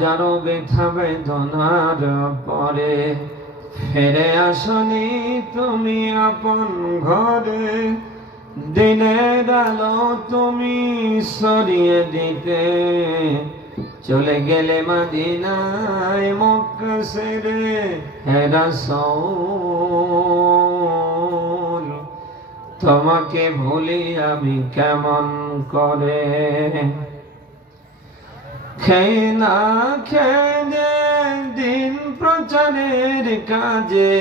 হাজারো ব্যথা বেদনার পরে ফিরে আসনি তুমি আপন ঘরে। দিনের আলো তুমি সরিয়ে দিতে চলে গেলে মদিনায় মক্কা ছেড়ে। হে রাসূল তোমাকে ভুলি আমি কেমন করে। খেয়ে না খেয়ে দিন প্রচারের কাজে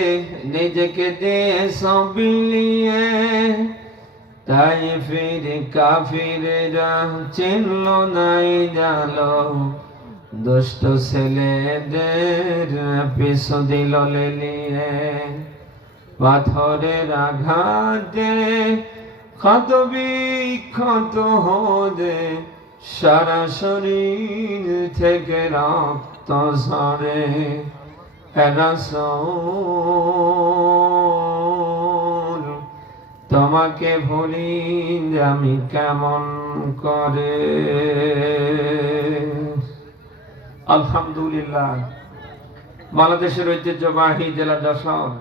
নিজেকে দিয়ে সব বিলিয়ে, তাই ফিরে কাফিরেরা চিনল নাই জালো। দুষ্ট ছেলেদের পিছু দিল লেলিয়ে। পাথরের আঘাতে ক্ষত বিক্ষত হয়ে সারা শরীর থেকে রক্ত ঝরে। হে রাসূল তোমাকে ভুলি আমি কেমন করে। আলহামদুলিল্লাহ, বাংলাদেশের ঐতিহ্যবাহী জেলা যশোর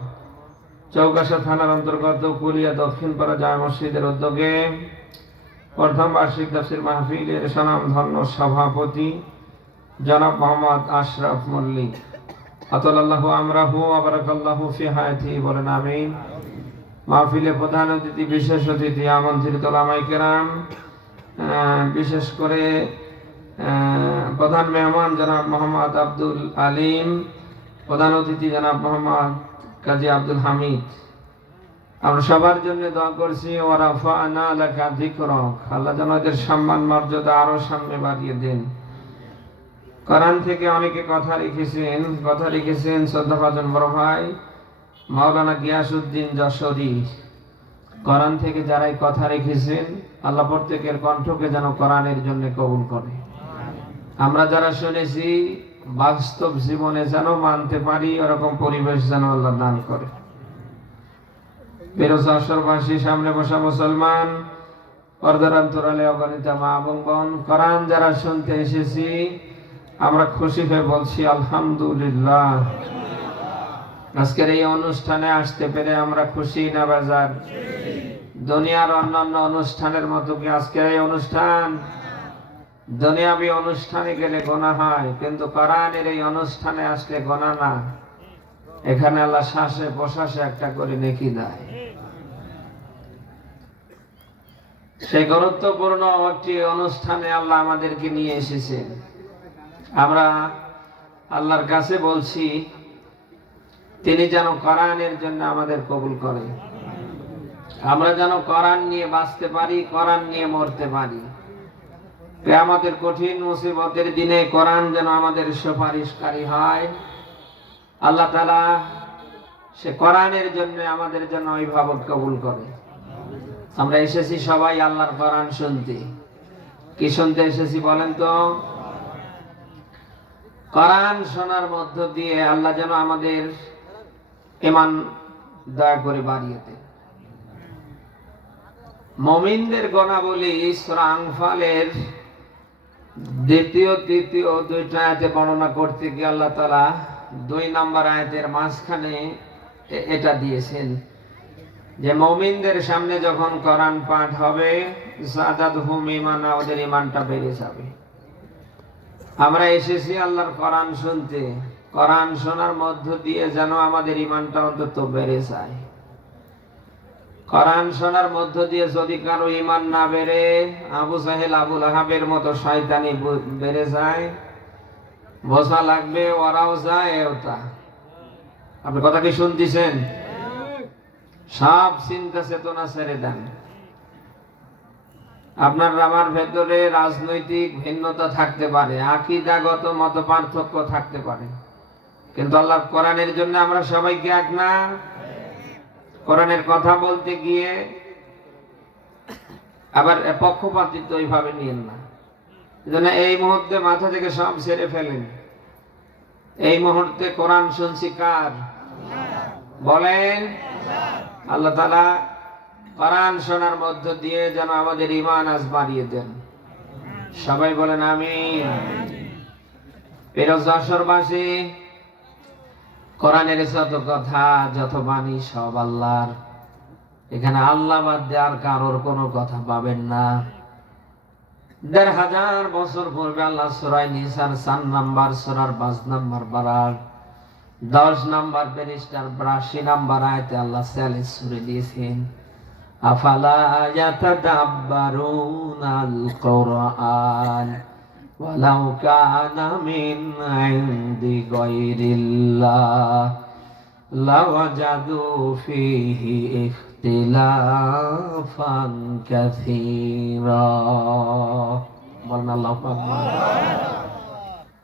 চৌগাছা থানার অন্তর্গত কুলিয়া দক্ষিণপাড়া জামে মসজিদের উদ্যোগে প্রথম বার্ষিক তাফসীর মাহফিলের স্বনামধন্য সভাপতি জনাব মোহাম্মদ আশরাফ মল্লিক আতাল্লাহু আমরাহু ওয়া বারাকাল্লাহু ফি হায়াতিহি বলেন আমিন। মাহফিলে প্রধান অতিথি, বিশেষ অতিথি, আমন্ত্রিত উলামায়ে কেরাম, বিশেষ করে প্রধান মেহমান জনাব মোহাম্মদ আব্দুল আলিম, প্রধান অতিথি জনাব মোহাম্মদ কাজী আব্দুল হামিদ, আমরা সবার জন্য দোয়া করছি। ওয়া রাফা'না লাকা যিকরাক, আল্লাহ যেন এদের সম্মান মর্যাদা আরো সামনে বাড়িয়ে দেন। কোরআন থেকে অনেকে কথা লিখেছেন শ্রদ্ধাভাজন বড় ভাই মাওলানা গিয়াসউদ্দিন যশোরী। কোরআন থেকে যারাই কথা রেখেছেন আল্লাহ প্রত্যেকের কণ্ঠকে যেন কোরআনের জন্য কবুল করে। আমরা যারা শুনেছি বাস্তব জীবনে যেন মানতে পারি, এরকম পরিবেশ যেন আল্লাহ দান করে। প্রিয় যশোরবাসী, সামনে বসা মুসলমান, পর্দার অন্তরালে অগণিত মা এবং বোন, কোরআন যারা শুনতে এসেছি আমরা খুশি হয়ে বলছি আলহামদুলিল্লাহ। আজকের এই অনুষ্ঠানে আসতে পেরে আমরা খুশি না বেজার? দুনিয়ার অন্যান্য অনুষ্ঠানের মতো কি আজকের এই অনুষ্ঠান? দুনিয়াবি অনুষ্ঠানে গেলে গোনা হয়, কিন্তু কোরআনের এই অনুষ্ঠানে আসলে গোনা না। এখানে আল্লাহ শ্বাসে প্রশ্বাসে একটা করে নেকি দেয়। সেই গুরুত্বপূর্ণ একটি অনুষ্ঠানে আল্লাহ আমাদেরকে নিয়ে এসেছেন। আমরা আল্লাহর কাছে বলছি তিনি যেন কোরআনের জন্য আমাদের কবুল করেন। আমরা যেন কোরআন নিয়ে বাঁচতে পারি, কোরআন নিয়ে মরতে পারি। কিয়ামতের কঠিন মুসিবতের দিনে কোরআন যেন আমাদের সুপারিশকারী হয়। আল্লাহ তাআলা সে কোরআনের জন্য আমাদের জন্য অভিভাবক কবুল করে। আমরা এসেছি সবাই আল্লাহর কোরআন শুনতে। কি শুনতে এসেছি বলেন তো? কোরআন শোনার মধ্য দিয়ে আল্লাহ যেন আমাদের ঈমান দয়া করে বাড়িয়ে দেন। মুমিনদের গুণাবলী সূরা আনফালের দ্বিতীয় তৃতীয় দুইটা আয়াতে বর্ণনা করতে গিয়ে আল্লাহ তাআলা 2 নম্বর আয়াতের মাঝখানে এটা দিয়েছেন যে মুমিনদের সামনে যখন কোরআন পাঠ হবে যাদাতহুম ঈমানা, ওদের ঈমানটা বেড়ে যাবে। আমরা এসেছি আল্লাহর কোরআন শুনতে, কোরআন শোনার মধ্য দিয়ে যেন আমাদের ঈমানটা অন্তত বেড়ে যায়। কোরআন শোনার মধ্য দিয়ে যদি কারো ঈমান না বেড়ে আবু জাহেল আবু লাহাবের মতো শয়তানি বেড়ে যায়, বোঝা লাগবে ওরাও যায় ওটা। আপনি কথা কি শুনতেছেন? সব চিন্তা চেতনা ছেড়ে দেন। আপনার আমার ভেতরে রাজনৈতিক ভিন্নতা থাকতে পারে, আকীদাগত মত পার্থক্য থাকতে পারে, কিন্তু আল্লাহর কোরআনের জন্য আমরা সবাইকে এক না। কোরআনের কথা বলতে গিয়ে আবার পক্ষপাতিত্ব এইভাবে নিয়েন না। এজন্য এই মুহূর্তে মাথা থেকে সব ছেড়ে ফেলেন। এই মুহূর্তে কোরআন শুনছি কার? বলেন। আল্লাহ তাআলা কোরআন শোনার মধ্য দিয়ে যেন আমাদের ঈমান আজ বাড়িয়ে দেন। সবাই বলেন আমিন। প্রিয় যশোরবাসী, কোরআনের যত কথা যত বাণী সব আল্লাহর। এখানে আল্লাহ বাদ দিয়ে আর কারোর কোনো কথা পাবেন না। ১,৫০০ বছর পূর্বে আল্লাহ সূরা নিসার ৪ নাম্বার সূরার ৫ নাম্বার পারার ১০ নাম্বার পৃষ্ঠার ৮২ নাম্বার আয়াতে আল্লাহ চ্যালেঞ্জ ছুড়ে দিয়েছেন, আফালা ইয়াতাদাব্বারুনাল কুরআন ওয়ালাউ কানা মিন ইনদি গায়রিল্লাহ লাওয়াজাদু ফীহি ইখতিলাফান কাসীরা। বলেন আল্লাহু আকবার।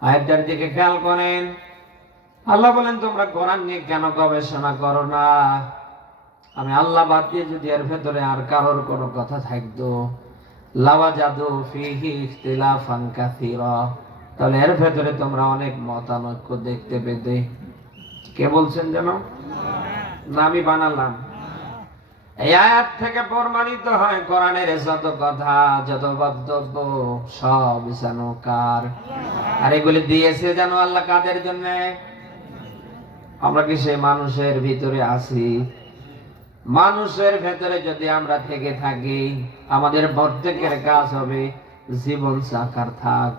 আয়াতটার দিকে খেয়াল করেন। আল্লাহ বলেন, তোমরা কোরআন নিয়ে কেন গবেষণা করো না? আমি আল্লাহ বাদ দিয়ে যদি এর ভেতরে আর কারোর কোনো কথা থাকতো, লাওয়াজাদু ফীহি ইখতিলাফান কাসীরা, তাহলে এর ভেতরে তোমরা অনেক মতানৈক্য দেখতে পেতে। কে বলছেন যেন? না আমি বানালাম। এই আয়াত থেকে প্রমাণিত হয় কোরআনের যত কথা যত বক্তব্য সব যেন কার, আর এগুলি দিয়েছে যেন আল্লাহ কাদের জন্য? আমরা কি সেই মানুষের ভিতরে আছি? মানুষের ভেতরে যদি আমরা থেকে থাকি, আমাদের প্রত্যেকের কাজ হবে জীবন সাকার থাক।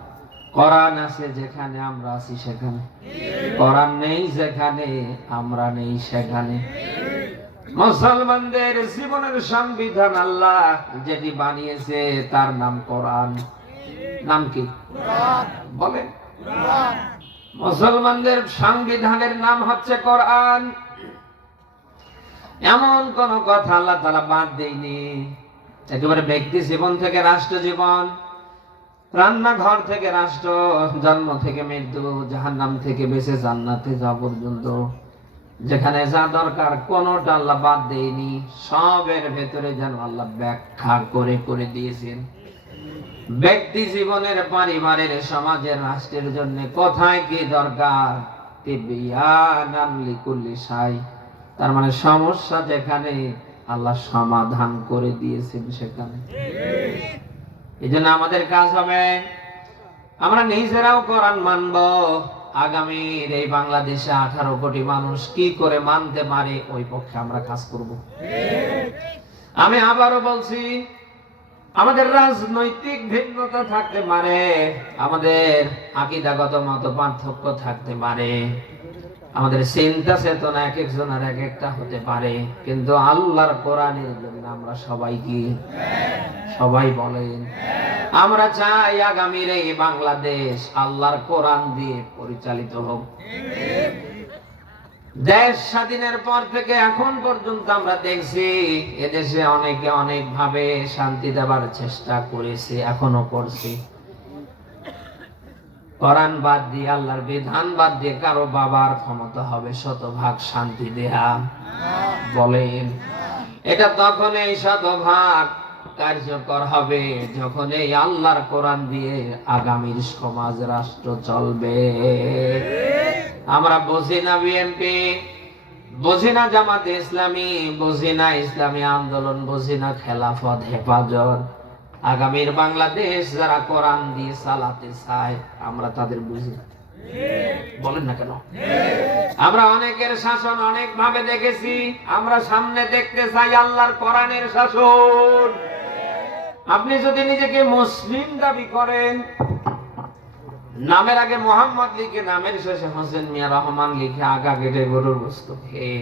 কোরআন আছে যেখানে আমরা আছি সেখানে, কোরআন নেই যেখানে আমরা নেই সেখানে। মুসলমানদের জীবনের সংবিধান আল্লাহ যেটি বানিয়েছে তার নাম কোরআন। নাম কি? বলেন। মুসলমানদের সংবিধানের নাম হচ্ছে কোরআন। এমন কোন কথা আল্লাহ তাআলা বাদ দেয়নি। একেবারে ব্যক্তি জীবন থেকে রাষ্ট্র জীবন, রান্নাঘর থেকে রাষ্ট্র, জন্ম থেকে মৃত্যু, জাহান্নাম থেকে বেঁচে জান্নাতে যাওয়া পর্যন্ত যেখানে যা দরকার কোনটা আল্লাহ বাদ দেয়নি। সবের ভেতরে যেন আল্লাহ ব্যাখ্যা করে করে দিয়েছেন। ব্যক্তি জীবনের, পরিবারের, সমাজের, রাষ্ট্রের জন্য কোথায় কি দরকার, তিবিয়ানান লিকুল্লি শাই, তার মানে সমস্যা যেখানে আল্লাহ সমাধান করে দিয়েছেন সেখানে। এই জন্য আমাদের কাজ হবে আমরা নিজেরাও কোরআন মানব। আগামীর এই বাংলাদেশে 18 কোটি মানুষ কি করে মানতে পারে ওই পক্ষে আমরা কাজ করব। আমি আবারও বলছি, আমাদের রাজনৈতিক ভিন্নতা থাকতে পারে, আমাদের আকীদাগত মত পার্থক্য থাকতে পারে, আমাদের চিন্তা চেতনা এক একজনের এক একটা হতে পারে, কিন্তু আল্লাহর কোরআনের জন্য আমরা সবাই কি? সবাই বলেন আমরা চাই আগামীর এই বাংলাদেশ আল্লাহর কোরআন দিয়ে পরিচালিত হোক। দেশ স্বাধীনের পর থেকে এখন পর্যন্ত আমরা দেখছি এদেশে অনেকে অনেক ভাবে শান্তি দেবার চেষ্টা করেছে, এখনো করছে। কোরআন বাদ দিয়ে, আল্লাহর বিধান বাদ দিয়ে কারো বাবার ক্ষমতা হবে শতভাগ শান্তি দেয়া? বলেন। এটা তখন এই শতভাগ কার্যকর হবে যখন এই আল্লাহর কোরআন দিয়ে আগামীর সমাজ রাষ্ট্র চলবে। আমরা বুঝি না বিএনপি, বুঝি না জামাতে ইসলামী, বুঝি না ইসলামী আন্দোলন, বুঝি না খেলাফত, হেফাজত। আগামীর বাংলাদেশ যারা কোরআন দিয়ে চালাতে চায় আমরা তাদের বুঝি। বলেন না কেন? আমরা অনেকের শাসন অনেক ভাবে দেখেছি, আমরা সামনে দেখতে চাই আল্লাহর কোরআনের শাসন। আপনি যদি নিজেকে মুসলিম দাবি করেন, নামের আগে মোহাম্মদ লিখে নামের শেষে হোসেন মিয়া রহমান লিখে আগা কেটে গরুর গোশত খেয়ে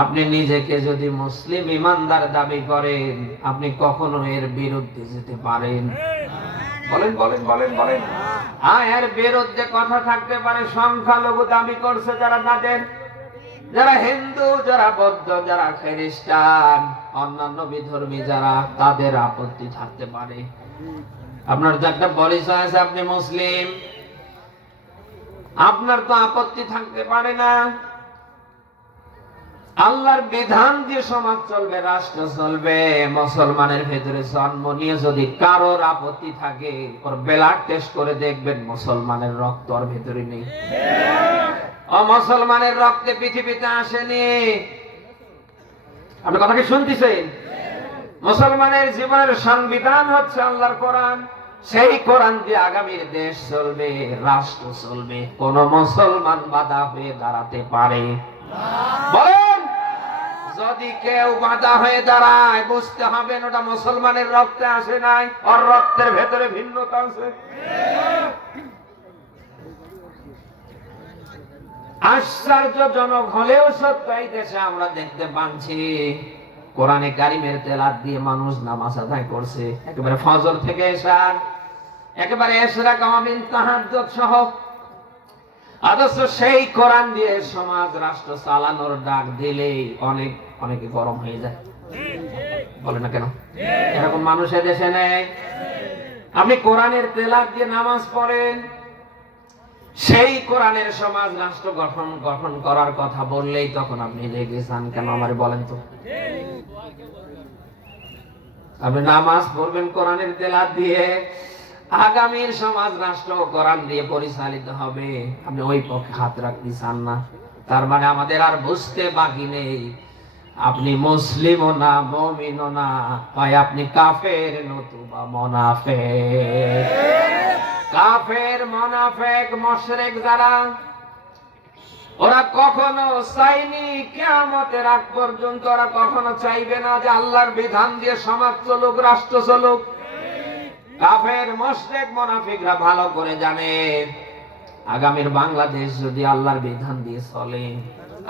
আপনি নিজেকে যদি মুসলিম ইমানদার দাবি করেন, আপনি কখনো এর বিরুদ্ধে যেতে পারেন? বলেন বলেন বলেন বলেন। এর বিরুদ্ধে কথা থাকতে পারে সংখ্যালঘু দাবি করছে যারা, তাদের, যারা হিন্দু, যারা বৌদ্ধ, যারা খ্রিস্টান, অন্যান্য বিধর্মী যারা, তাদের আপত্তি থাকতে পারে। আপনার যে একটা পরিচয় আছে আপনি মুসলিম, আপনার তো আপত্তি থাকতে পারে না। আল্লাহর বিধান দিয়ে সমাজ চলবে, রাষ্ট্র চলবে। মুসলমানের ভেতরে জন্ম নিয়ে যদি কারোর আপত্তি থাকে, ওর ব্লাড টেস্ট করে দেখবেন মুসলমানের রক্ত ওর ভেতরে নেই। মুসলমানের রক্তে পৃথিবীতে আসেনি। আপনি কথা কি শুনতেছেন? মুসলমানের জীবনের সংবিধান হচ্ছে আল্লাহর কোরআন। সেই কোরআন দিয়ে আগামীর দেশ চলবে, রাষ্ট্র চলবে। কোন মুসলমান বাধা হয়ে দাঁড়াতে পারে? বলেন, যদি কেউ বাধা হয়ে দাঁড়ায়, বুঝতে হবে ওটা মুসলমানের রক্তে আসে নাই, ওর রক্তের ভেতরে ভিন্নতা আছে। আশ্চর্যজনক হলেও সত্য, এই দেশে আমরা দেখতে পাচ্ছি কোরআনে কারিমের তেলাওয়াত দিয়ে মানুষ নামাজ আদায় করছে, একেবারে ফজর থেকে এশার, একেবারে ইশরাক আওয়ামিন তাহাজ্জুদ সহ। অথচ সেই কোরআন দিয়ে সমাজ রাষ্ট্র চালানোর ডাক দিলেই অনেকে গরম হয়ে যায়। বলে না কেন? এরকম মানুষ দেশে নেই। আপনি কোরআনের তেলাওয়াত দিয়ে নামাজ পড়েন, সেই কোরআনের সমাজ রাষ্ট্র গঠন করার কথা বললেই তখন আপনি রেগে যান কেন? আমারে বলেন তো। আপনি নামাজ পড়বেন কোরআনের তেলাওয়াত দিয়ে, আগামীর সমাজ রাষ্ট্র কোরআন দিয়ে পরিচালিত হবে, আপনি ওই পক্ষে হাত রাখতে চান না। তার মানে আমাদের আর বুঝতে বাকি নেই, আপনি মুসলিমও না, মুমিনও না, হয় আপনি কাফের নতুবা মুনাফিক। কাফের, মুনাফিক, মুশরিক যারা, ওরা কখনো চাইনি কিয়ামতের আগ পর্যন্ত, ওরা কখনো চাইবে না যে আল্লাহর বিধান দিয়ে সমাজ চলুক, রাষ্ট্র চলুক। কাফের, মুশরিক, মুনাফিকরা ভালো করে জানে আগামীর বাংলাদেশ যদি আল্লাহর বিধান দিয়ে চলে,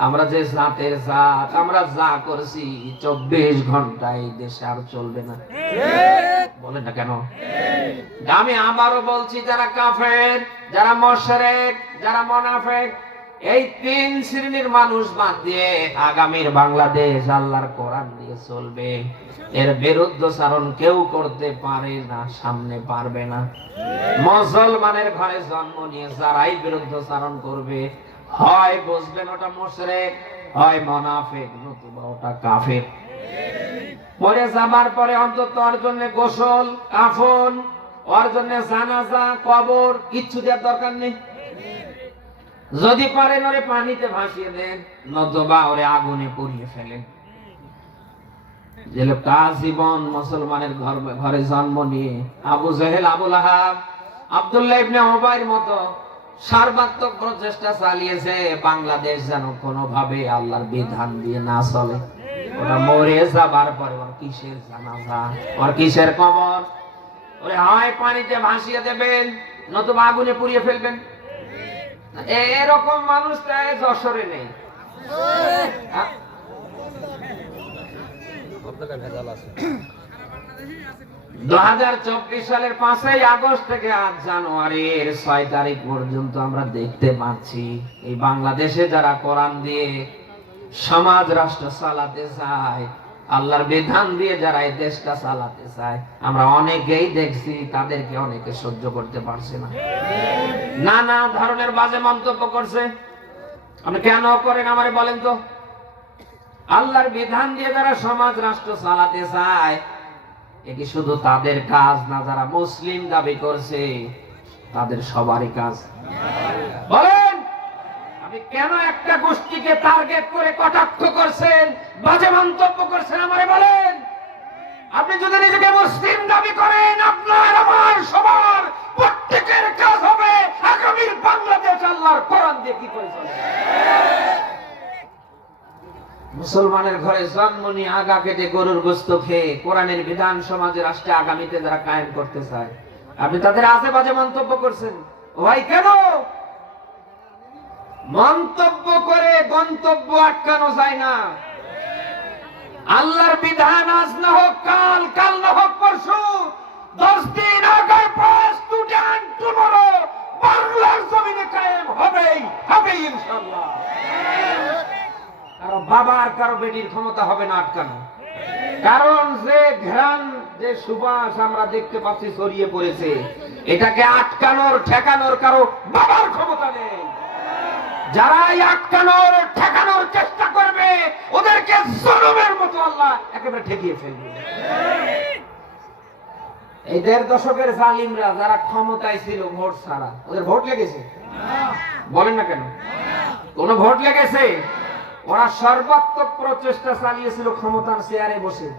আমরা যে জাতের জাত, আমরা যা করছি 24 ঘন্টায় দেশে আর চলবে না। বলেন না কেন? আমি আবারও বলছি, যারা কাফের, যারা মুশরিক, যারা মুনাফিক, এই 3 শ্রেণীর মানুষ বাদ দিয়ে আগামীর বাংলাদেশ আল্লাহর কোরআন দিয়ে চলবে। এর বিরুদ্ধচারণ কেউ করতে পারে না, সামনে পারবে না। মুসলমানের ঘরে জন্ম নিয়ে যারাই বিরুদ্ধচারণ করবে, হয় বুঝবেন ওটা মুশরিক, হয় মুনাফিক, নতুবা ওটা কাফের। মরে যাবার পরে অন্তত ওর জন্য গোসল, কাফন, ওর জন্য জানাজা, কবর কিচ্ছু দেওয়ার দরকার নেই। যদি পারেন ওরে পানিতে ভাসিয়ে দেন, নতুবা ওরে আগুনে পুড়িয়ে ফেলেন। যে লোকটা জীবন মুসলমানের ঘরে জন্ম নিয়ে আবু জেহেল, আবু লাহাব, আব্দুল্লাহ ইবনে উবাইর মতো সর্বাত্মক প্রচেষ্টা চালিয়েছে বাংলাদেশ যেন কোনোভাবে আল্লাহর বিধান দিয়ে না চলে, ওরা মরে যাবার পরে ওর কিসের জানাজা, ওর কিসের কবর? ওরে হয় পানিতে ভাসিয়ে দেবেন, নতুবা আগুনে পুড়িয়ে ফেলবেন। এরকম মানুষ তাই যশোরে নেই। 2024 সালের 5ই আগস্ট থেকে আজ জানুয়ারির 6 তারিখ পর্যন্ত আমরা দেখতে পাচ্ছি এই বাংলাদেশে যারা কোরআন দিয়ে সমাজ রাষ্ট্র চালাতে চায়, আল্লাহর বিধান দিয়ে যারা এই দেশটা চালাতে চায়, আমরা অনেকেই দেখছি তাদেরকে অনেকে সহ্য করতে পারছে না, নানা ধরনের বাজে মন্তব্য করছে। আপনি কেন করেন আমারে বলেন তো? আল্লাহর বিধান দিয়ে যারা সমাজ রাষ্ট্র চালাতে চায়, এ কি শুধু তাদের কাজ না, যারা মুসলিম দাবি করছে তাদের সবারই কাজ? বলেন, আপনি কেন একটা গোষ্ঠীকে টার্গেট করে কটাক্ষ করছেন, বাজে মন্তব্য করছেন আমারে বলেন? আপনি যদি নিজেকে মুসলিম দাবি করেন, আপনার আমার সবার প্রত্যেকের কাজ হবে আগামীর বাংলাদেশ আল্লাহর কোরআন দিয়ে কি করে চলবে। মুসলমানের ঘরে জন্ম নিয়ে আগা কেটে গরুর গোশত খেয়ে কোরআনের বিধান সমাজে রাষ্ট্রে আগামীতে যারা কায়েম করতে চায়, আপনি তাদের আজে বাজে মন্তব্য করছেন। ভাই কেন? মন্তব্য করে গন্তব্য আটকানো যায় না। আল্লাহর বিধান আজ না হোক কাল, কাল না হোক পরশু, 10 দিন আগে পাস টুডে টুমরো বাংলার জমিনে কায়েম হবেই হবে ইনশাআল্লাহ। কারো বাবার কারো বেটির ক্ষমতা হবে না আটকানো, কারণ যে ঘ্রাণ, যে সুবাস আমরা দেখতে পাচ্ছি ছড়িয়ে পড়েছে, এটাকে আটকানোর ঠেকানোর কারো বাবার ক্ষমতা নেই। যারা আটকানোর ঠেকানোর চেষ্টা করবে, ওদেরকে জুলুমের মতো আল্লাহ একেবারে ঠেকিয়ে ফেলবে। এই 1.5 দশকের জালিমরা যারা ক্ষমতায় ছিল ভোট ছাড়া, ওদের ভোট লেগেছে? বলেন না কেন? কোন ভোট লেগেছে? ওরা সর্বাত্মক প্রচেষ্টা চালিয়েছিল ক্ষমতার চেয়ারে বসে।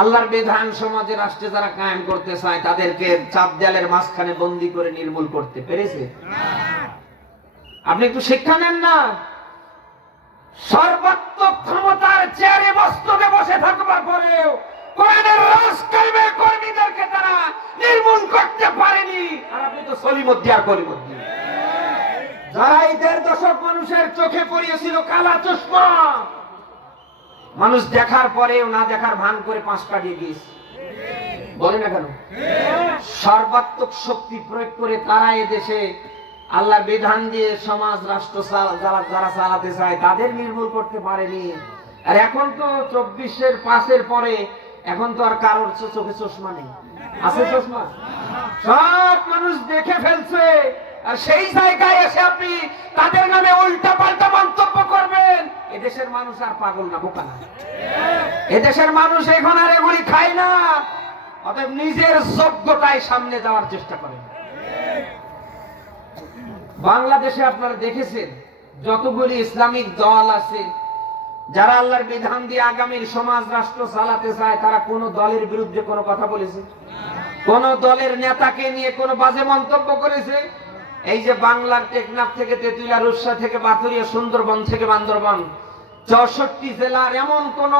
আল্লাহর বিধান সমাজে রাষ্ট্রে যারা কায়েম করতে চায় তাদেরকে চাপ দেয়ালের মাঝখানে বন্দী করে নির্মূল করতে পেরেছে? আপনি একটু শিক্ষা নেন না। সর্বাত্মক ক্ষমতার চেয়ারে বস্তুকে বসে থাকবার পরেও কোরআনের রাজকায়েমের কর্মীদেরকে তারা নির্মূল করতে পারেনি। আর আপনি তো সলিমুদ্দিন আর কলিমুদ্দিন, যারা এই 1.5 দশক মানুষের চোখে পড়িয়েছিল কালা চশমা, মানুষ দেখার পরেও না দেখার ভান করে 5 কাটিয়ে দিয়েছে। বলে না কেন? সর্বাত্মক শক্তি প্রয়োগ করে তারা এদেশে আল্লাহর বিধান দিয়ে সমাজ রাষ্ট্র যারা চালাতে চায় তাদের নির্মূল করতে পারেনি। আর এখন তো 24-এর 5-এর পরে এখন তো আর কারোর চোখে চশমা নেই। আছে চশমা? সব মানুষ দেখে ফেলছে। আর সেই জায়গায় এসে আপনি তাদের নামে উল্টা পাল্টা মন্তব্য করবেন। এদেশের মানুষ আর পাগল না, বোকা না। এদেশের মানুষ এখন আর এগুলি খায় না। অতএব নিজের যোগ্যতায় সামনে যাওয়ার চেষ্টা করেন। বাংলাদেশে আপনারা দেখেছেন যতগুলি ইসলামিক দল আছে যারা আল্লাহর বিধান দিয়ে আগামীর সমাজ রাষ্ট্র চালাতে চায়, তারা কোন দলের বিরুদ্ধে কোনো কথা বলেছে? কোন দলের নেতাকে নিয়ে কোনো বাজে মন্তব্য করেছে? এই যে বাংলার টেকনাফ থেকে তেঁতুলিয়া, রূপসা থেকে বাথুরিয়া, সুন্দরবন থেকে বান্দরবান, 64 জেলার এমন কোন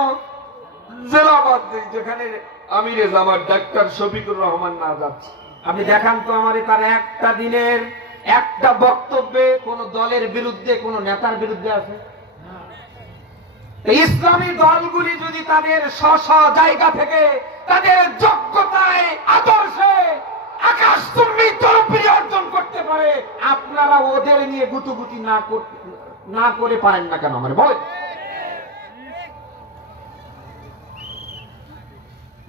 জেলা বাদ নেই যেখানে আমিরে জামাত ডাক্তার শফিকুর রহমান না যাচ্ছে। আপনি দেখান তো আমারে তার একটা দিনের একটা বক্তব্যে কোন দলের বিরুদ্ধে, কোন নেতার বিরুদ্ধে আছে? ইসলামী দলগুলি যদি তাদের স্ব জায়গা থেকে তাদের যোগ্যতায় আদর্শে আকাশচুম্বী জনপ্রিয় অর্জন করতে পারে, আপনারা ওদের নিয়ে গুতুগুতি না করে পারেন না কেন? আমার বল,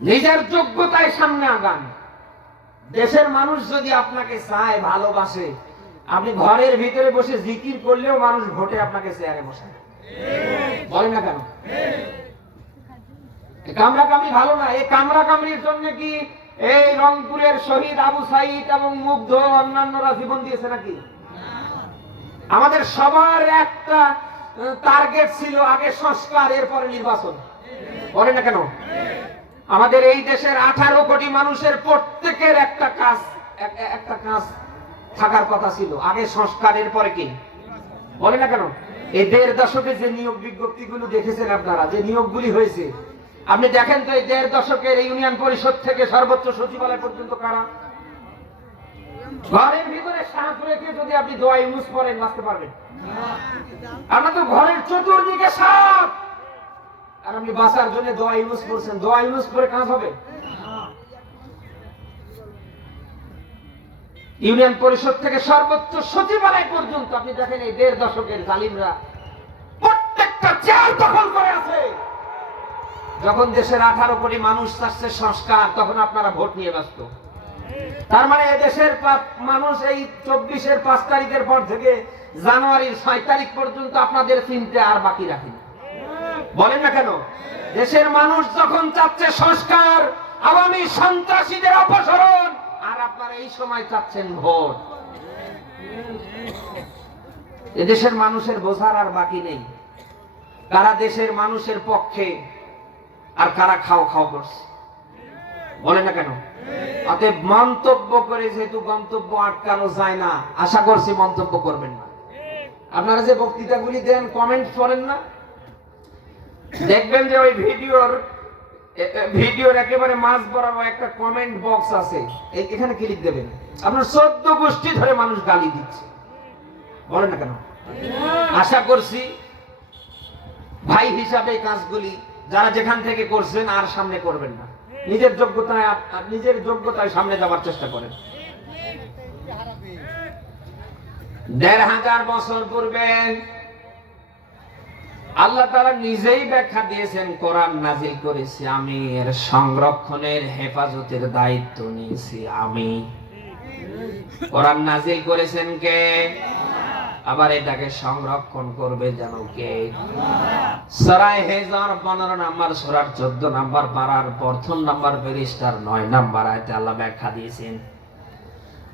নিজের যোগ্যতায় সামনে আগান। দেশের মানুষ যদি আপনাকে চায়, ভালোবাসে, আপনি ঘরের ভিতরে বসে জিকির করলেও মানুষ ভোটে আপনাকে চেয়ারে বসায়। বলেন না কেন? কামড়াকামড়ি ভালো না। এই কামড়াকামড়ির জন্য কি এই রংপুরের শহীদ আবু সাইদ এবং মুগ্ধ অন্যান্যরা জীবন দিয়েছে নাকি? আমাদের সবার একটা টার্গেট ছিল, আগে সংস্কার, এরপরে নির্বাচন। বলেন না কেন? আমাদের এই দেশের 18 কোটি মানুষের প্রত্যেকের একটা কাজ থাকার কথা ছিল, আগে সংস্কার, এরপরে কি? বলে না কেন? এই 1.5 দশকে যে নিয়োগ বিজ্ঞপ্তিগুলো দেখেছেন আপনারা, যে নিয়োগগুলি হয়েছে, আপনি দেখেন তো এই 1.5 দশকের ইউনিয়ন পরিষদ থেকে সর্বোচ্চ সচিবালয় পর্যন্ত কারা? ঘরের ভিতরে সাপ রেখে যদি আপনি দোয়া ইউজ করেন, বাঁচতে পারবেন? আমরা তো ঘরের চতুর্দিকে সাপ, আর আপনি বাঁচার জন্য দোয়া ইউজ করছেন। দোয়া ইউজ করে কাজ হবে? ইউনিয়ন পরিষদ থেকে সর্বোচ্চ সচিবালয় পর্যন্ত আপনি দেখেন এই 1.5 দশকের জালিমরা প্রত্যেকটা চেয়ার দখল করে আছে। যখন দেশের 18 কোটি মানুষ চাচ্ছে সংস্কার, তখন আপনারা ভোট নিয়ে ব্যস্ত। তার মানে এদেশের মানুষ এই 24-এর 5 তারিখের পর থেকে জানুয়ারির 6 তারিখ পর্যন্ত আপনাদের চিন্তা আর বাকি রাখেনি। বলেন না কেন? দেশের মানুষ যখন চাচ্ছে সংস্কার, আওয়ামী সন্ত্রাসীদের অপসারণ, আর আপনারা এই সময় চাচ্ছেন ভোট। এদেশের মানুষের বোঝার আর বাকি নেই কারা দেশের মানুষের পক্ষে আর কারা খাও খাও করছে। বলে না কেন? অতএব মন্তব্য করে যেহেতু গন্তব্য আটকানো যায় না, আশা করছি মন্তব্য করবেন না। আপনারা যে বক্তৃতাগুলি দেন, কমেন্ট করেন না, দেখবেন যে ওই ভিডিওর একেবারে মাঝ বরাবর একটা কমেন্ট বক্স আছে, এখানে ক্লিক দেবেন। আপনার 14 গোষ্ঠী ধরে মানুষ গালি দিচ্ছে। বলে না কেন? আশা করছি ভাই হিসাবে এই কাজগুলি যারা যেখান থেকে করছেন আর সামনে করবেন না। নিজের যোগ্যতায় সামনে যাওয়ার চেষ্টা করেন। 1500 বছর পূর্বে আল্লাহ তাআলা নিজেই ব্যাখ্যা দিয়েছেন, কোরআন নাজিল করেছি আমি, এর সংরক্ষণের হেফাজতের দায়িত্ব নিয়েছি আমি। কোরআন নাজিল করেছেন কে? আবার এটাকে সংরক্ষণ করবে যেন কে? সূরা হিজর 15 নম্বর সূরার 14 নম্বর পারার 1ম নম্বর পৃষ্ঠার 9 নম্বর আয়াতে আল্লাহ ব্যাখ্যা দিয়েছেন।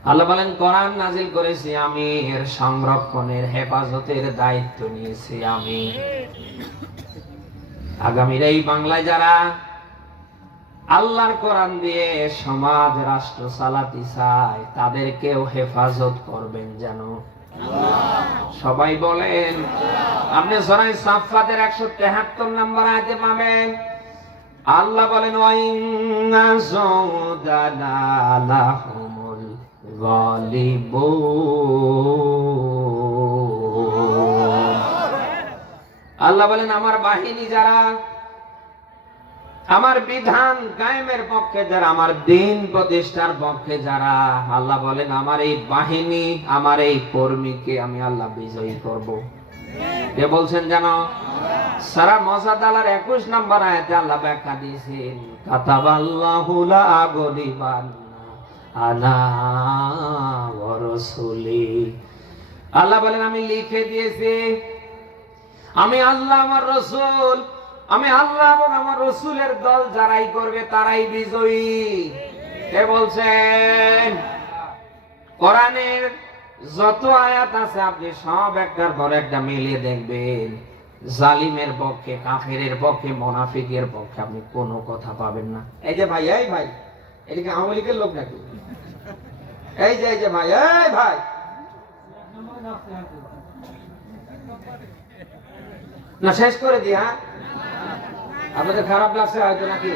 আল্লাহ বলেন, কোরআন নাজিল করেছি আমি, এর সংরক্ষণের হেফাজতের দায়িত্ব নিয়েছি আমি। আগামীর এই বাংলায় যারা আল্লাহর কোরআন দিয়ে সমাজ রাষ্ট্র চালাতে চায় তাদেরকেও হেফাজত করবেন যেন সবাই বলেন। আপনি সূরা সাফফাতের 173 নম্বর আয়াতে পাবেন আল্লাহ বলেন ওয়াইন্না যুদানা লাহুমুল গালিবুন। আল্লাহ বলেন আমার বাহিনী যারা আমার বিধান কায়েমের পক্ষে যারা আমার দ্বীন প্রতিষ্ঠার পক্ষে যারা আল্লাহ বলেন আমার এই বাহিনী আমার এই কর্মীকে আমি আল্লাহ বিজয়ী করব। কে বলছেন জানো? সূরা মুজাদালার 21 নম্বর আয়াতে আল্লাহ ব্যাখ্যা দিয়েছেন কাতাবাল্লাহু লা আগলিবান্না আনা ওয়া রাসূলি। আল্লাহ বলেন আমি লিখে দিয়েছি আমি আল্লাহ আমার রাসূল আমি আল্লাহ এবং আমার রাসূলের দল যারাই করবে তারাই বিজয়ী। কে বলছেন? কোরআনের যত আয়াত আছে আপনি সব একটার পর একটা মিলিয়ে দেখবেন জালিমের পক্ষে কাফেরের পক্ষে মুনাফিকের পক্ষে আপনি কোনো কথা পাবেন না। এই যে ভাই এদিকে আওয়ামী লীগের লোক নাকি? এই যে ভাই না শেষ করে দি। হ্যাঁ আপনাদের খারাপ লাগছে হয়তো নাকি?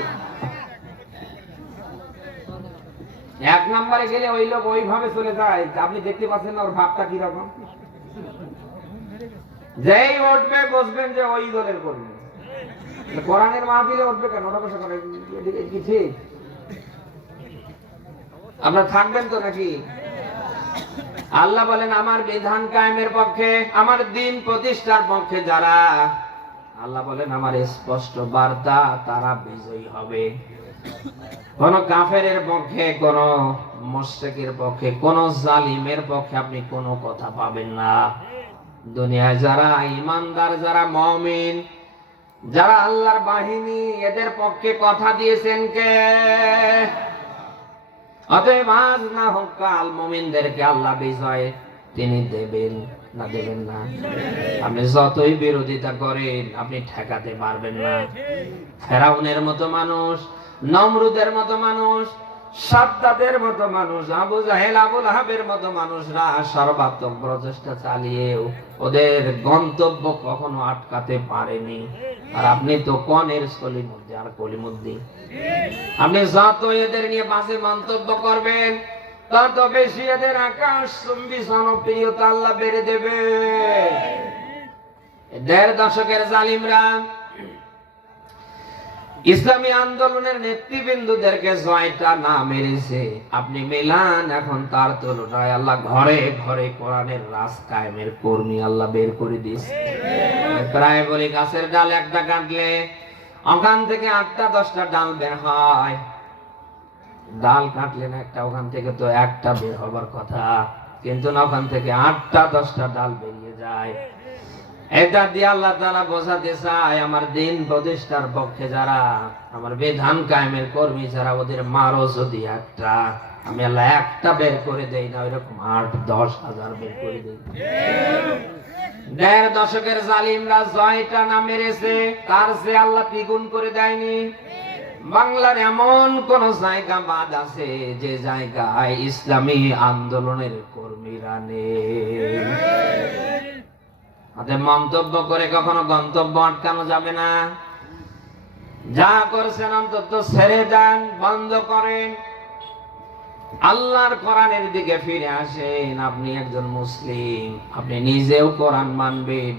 এক নম্বরে গেলে ওই লোক ওইভাবে চলে যায় আপনি দেখতে পাচ্ছেন না ওর ভাবটা কিরকম। যেই উঠবে বসবেন যে ওই দলের কর্মী। কোরআনের মাহফিলে উঠবে কেন? ওটা বসে করে কি ঠিক? আপনারা থাকবেন তো নাকি? আল্লাহ বলেন আমার বিধান কায়েমের পক্ষে আমার দ্বীন প্রতিষ্ঠার পক্ষে যারা আল্লাহ বলেন আমার স্পষ্ট বার্তা তারা বিজয়ী হবে। কোন কাফেরের পক্ষে কোন মুশরিকের পক্ষে কোন জালিমের পক্ষে আপনি কোনো কথা পাবেন না। দুনিয়ায় যারা ঈমানদার যারা মুমিন যারা আল্লাহর বাহিনী এদের পক্ষে কথা দিয়েছেন কে? অতএব আজ না হোক কাল মুমিনদেরকে আল্লাহ বিজয় তিনি দেবেন না দেবেন না? আপনি যতই বিরোধিতা করেন আপনি ঠেকাতে পারবেন না। ফেরাউনের মতো মানুষ, নমরুদের মতো মানুষ, সাদ্দাদের মতো মানুষ, আবু জাহেল আবু লাহাবের মতো মানুষরা সর্বাত্মক প্রচেষ্টা চালিয়েও ওদের গন্তব্য কখনো আটকাতে পারেনি। আর আপনি তো কনের স্থলির মধ্যে আর কলিমুদ্দি। আপনি যত এদের নিয়ে পাশে মন্তব্য করবেন তত বেশি এদের আকাশচুম্বী জনপ্রিয়তা আল্লাহ বেড়ে দেবে। ১.৫ দশকের জালিমরা ইসলামী আন্দোলনের নেতৃবৃন্দদেরকে জয়টা না মেরেছে আপনি মেলান এখন তার তুলনায় আল্লাহ ঘরে ঘরে কোরআনের রাজ কায়েমের কর্মী আল্লাহ বের করে দিয়েছে। প্রায় বলি গাছের ডাল একটা কাটলে ওখান থেকে ৮টা ১০টা ডাল বের হয়। ডাল কাটলেন একটা ওখান থেকে তো একটা বের হবার কথা কিন্তু না ওখান থেকে ৮টা ১০টা ডাল বেরিয়ে যায়। এটা দিয়ে আল্লাহ তাআলা বোঝাতে চায় আমার দ্বীন প্রতিষ্ঠার পক্ষে যারা আমার বিধান কায়েমের কর্মী যারা ওদের মারো যদি একটা আমি আল্লাহ একটা বের করে দেই না ওইরকম ৮-১০ হাজার বের করে দেই। ১.৫ দশকের জালিমরা জয়টা না মেরেছে তার যে আল্লাহ দ্বিগুণ করে দেয়নি। বাংলার এমন কোন জায়গা বাদ আছে যে জায়গায় ইসলামী আন্দোলনের কর্মীরা নেই? মন্তব্য করে কখনো গন্তব্য আটকানো যাবে না। যা করছেন অন্তত ছেড়ে যান, বন্ধ করেন, আল্লাহর কোরআনের দিকে ফিরে আসেন। আপনি একজন মুসলিম, আপনি নিজেও কোরআন মানবেন।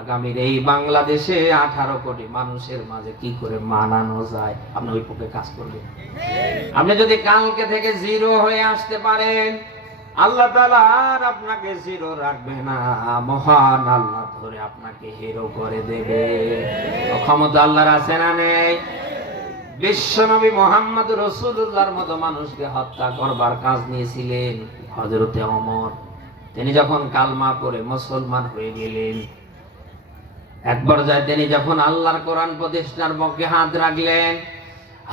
আগামীর এই বাংলাদেশে 18 কোটি মানুষের মাঝে কি করে মানানো যায় আপনি ওই পক্ষে কাজ করবেন। আপনি যদি কালকে থেকে জিরো হয়ে আসতে পারেন আল্লাহ তাআলা আর আপনাকে জিরো রাখবে না, মহান আল্লাহ ধরে আপনাকে হিরো করে দেবে। ক্ষমতা আল্লাহর আছে না নেই? বিশ্বনবী মুহাম্মদ রাসূলুল্লাহর মতো মানুষকে হত্যা করবার কাজ নিয়েছিলেন হযরতে ওমর। তিনি যখন কালমা পড়ে মুসলমান হয়ে গেলেন এক পর্যায়ে তিনি যখন আল্লাহর কোরআন প্রতিষ্ঠার পক্ষে হাত রাখলেন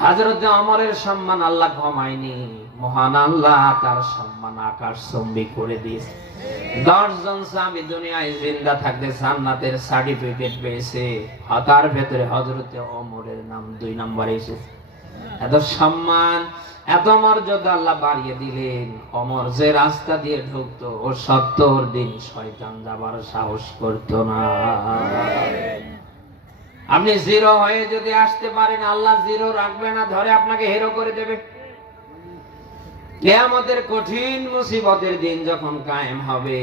হযরতে ওমরের সম্মান আল্লাহ কমায়নি, মহান আল্লাহ তার সম্মান আকাশচুম্বী করে দিয়েছে। 10 জন সাহাবী দুনিয়ায় জিন্দা থাকতে জান্নাতের সার্টিফিকেট পেয়েছে, তার ভেতরে হযরতে ওমরের নাম 2 নম্বরে এসেছে। এত সম্মান, এত মর্যাদা আল্লাহ বাড়িয়ে দিলেন। ওমর যে রাস্তা দিয়ে ঢুকতো ও 70 দিন শয়তান যাবার সাহস করতো না। আপনি জিরো হয়ে যদি আসতে পারেন, আল্লাহ জিরো রাখবে না, ধরে আপনাকে হিরো করে দেবে। কিয়ামতের কঠিন মুসিবতের দিন যখন কায়েম হবে,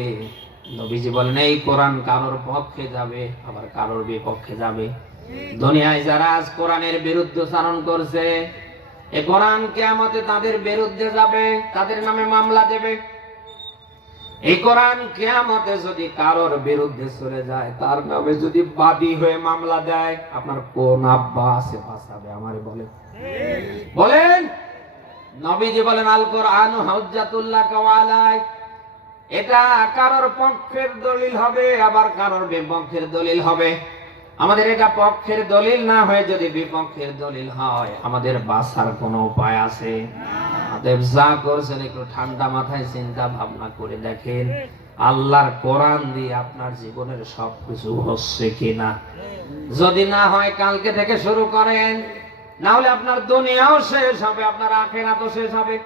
নবীজি বলেন এই কোরআন কারোর পক্ষে যাবে, আবার কারোর বিপক্ষে যাবে। দুনিয়ায় যারা আজ কোরআনের বিরুদ্ধাচরণ করছে, এই কোরআন কিয়ামতে তাদের বিরুদ্ধে যাবে, তাদের নামে মামলা দেবে। এই কোরআন কিয়ামতে যদি কারোর বিরুদ্ধে চলে যায়, তার নামে যদি বাদী হয়ে মামলা দেয়, আপনার কোন আব্বা আছে বাঁচাবে? আমারে বলেন, বলেন। নবীজি বলেন আল কোরআন হুজ্জাতুল্লাহ কাওয়ালাইক, এটা কারোর পক্ষের দলিল হবে, আবার কারোর বিপক্ষের দলিল হবে। আমাদের এটা পক্ষের দলিল না হয়ে যদি বিপক্ষের দলিল হয়, আমাদের বাঁচার কোনো উপায় আছে? অতএব যা করছেন একটু ঠান্ডা মাথায় চিন্তা ভাবনা করে দেখেন, আল্লাহর কোরআন দিয়ে আপনার জীবনের সবকিছু হচ্ছে কিনা। যদি না হয় কালকে থেকে শুরু করেন, না হলে আপনার দুনিয়াও শেষ হবে, আপনার আখিরাতও শেষ হবে।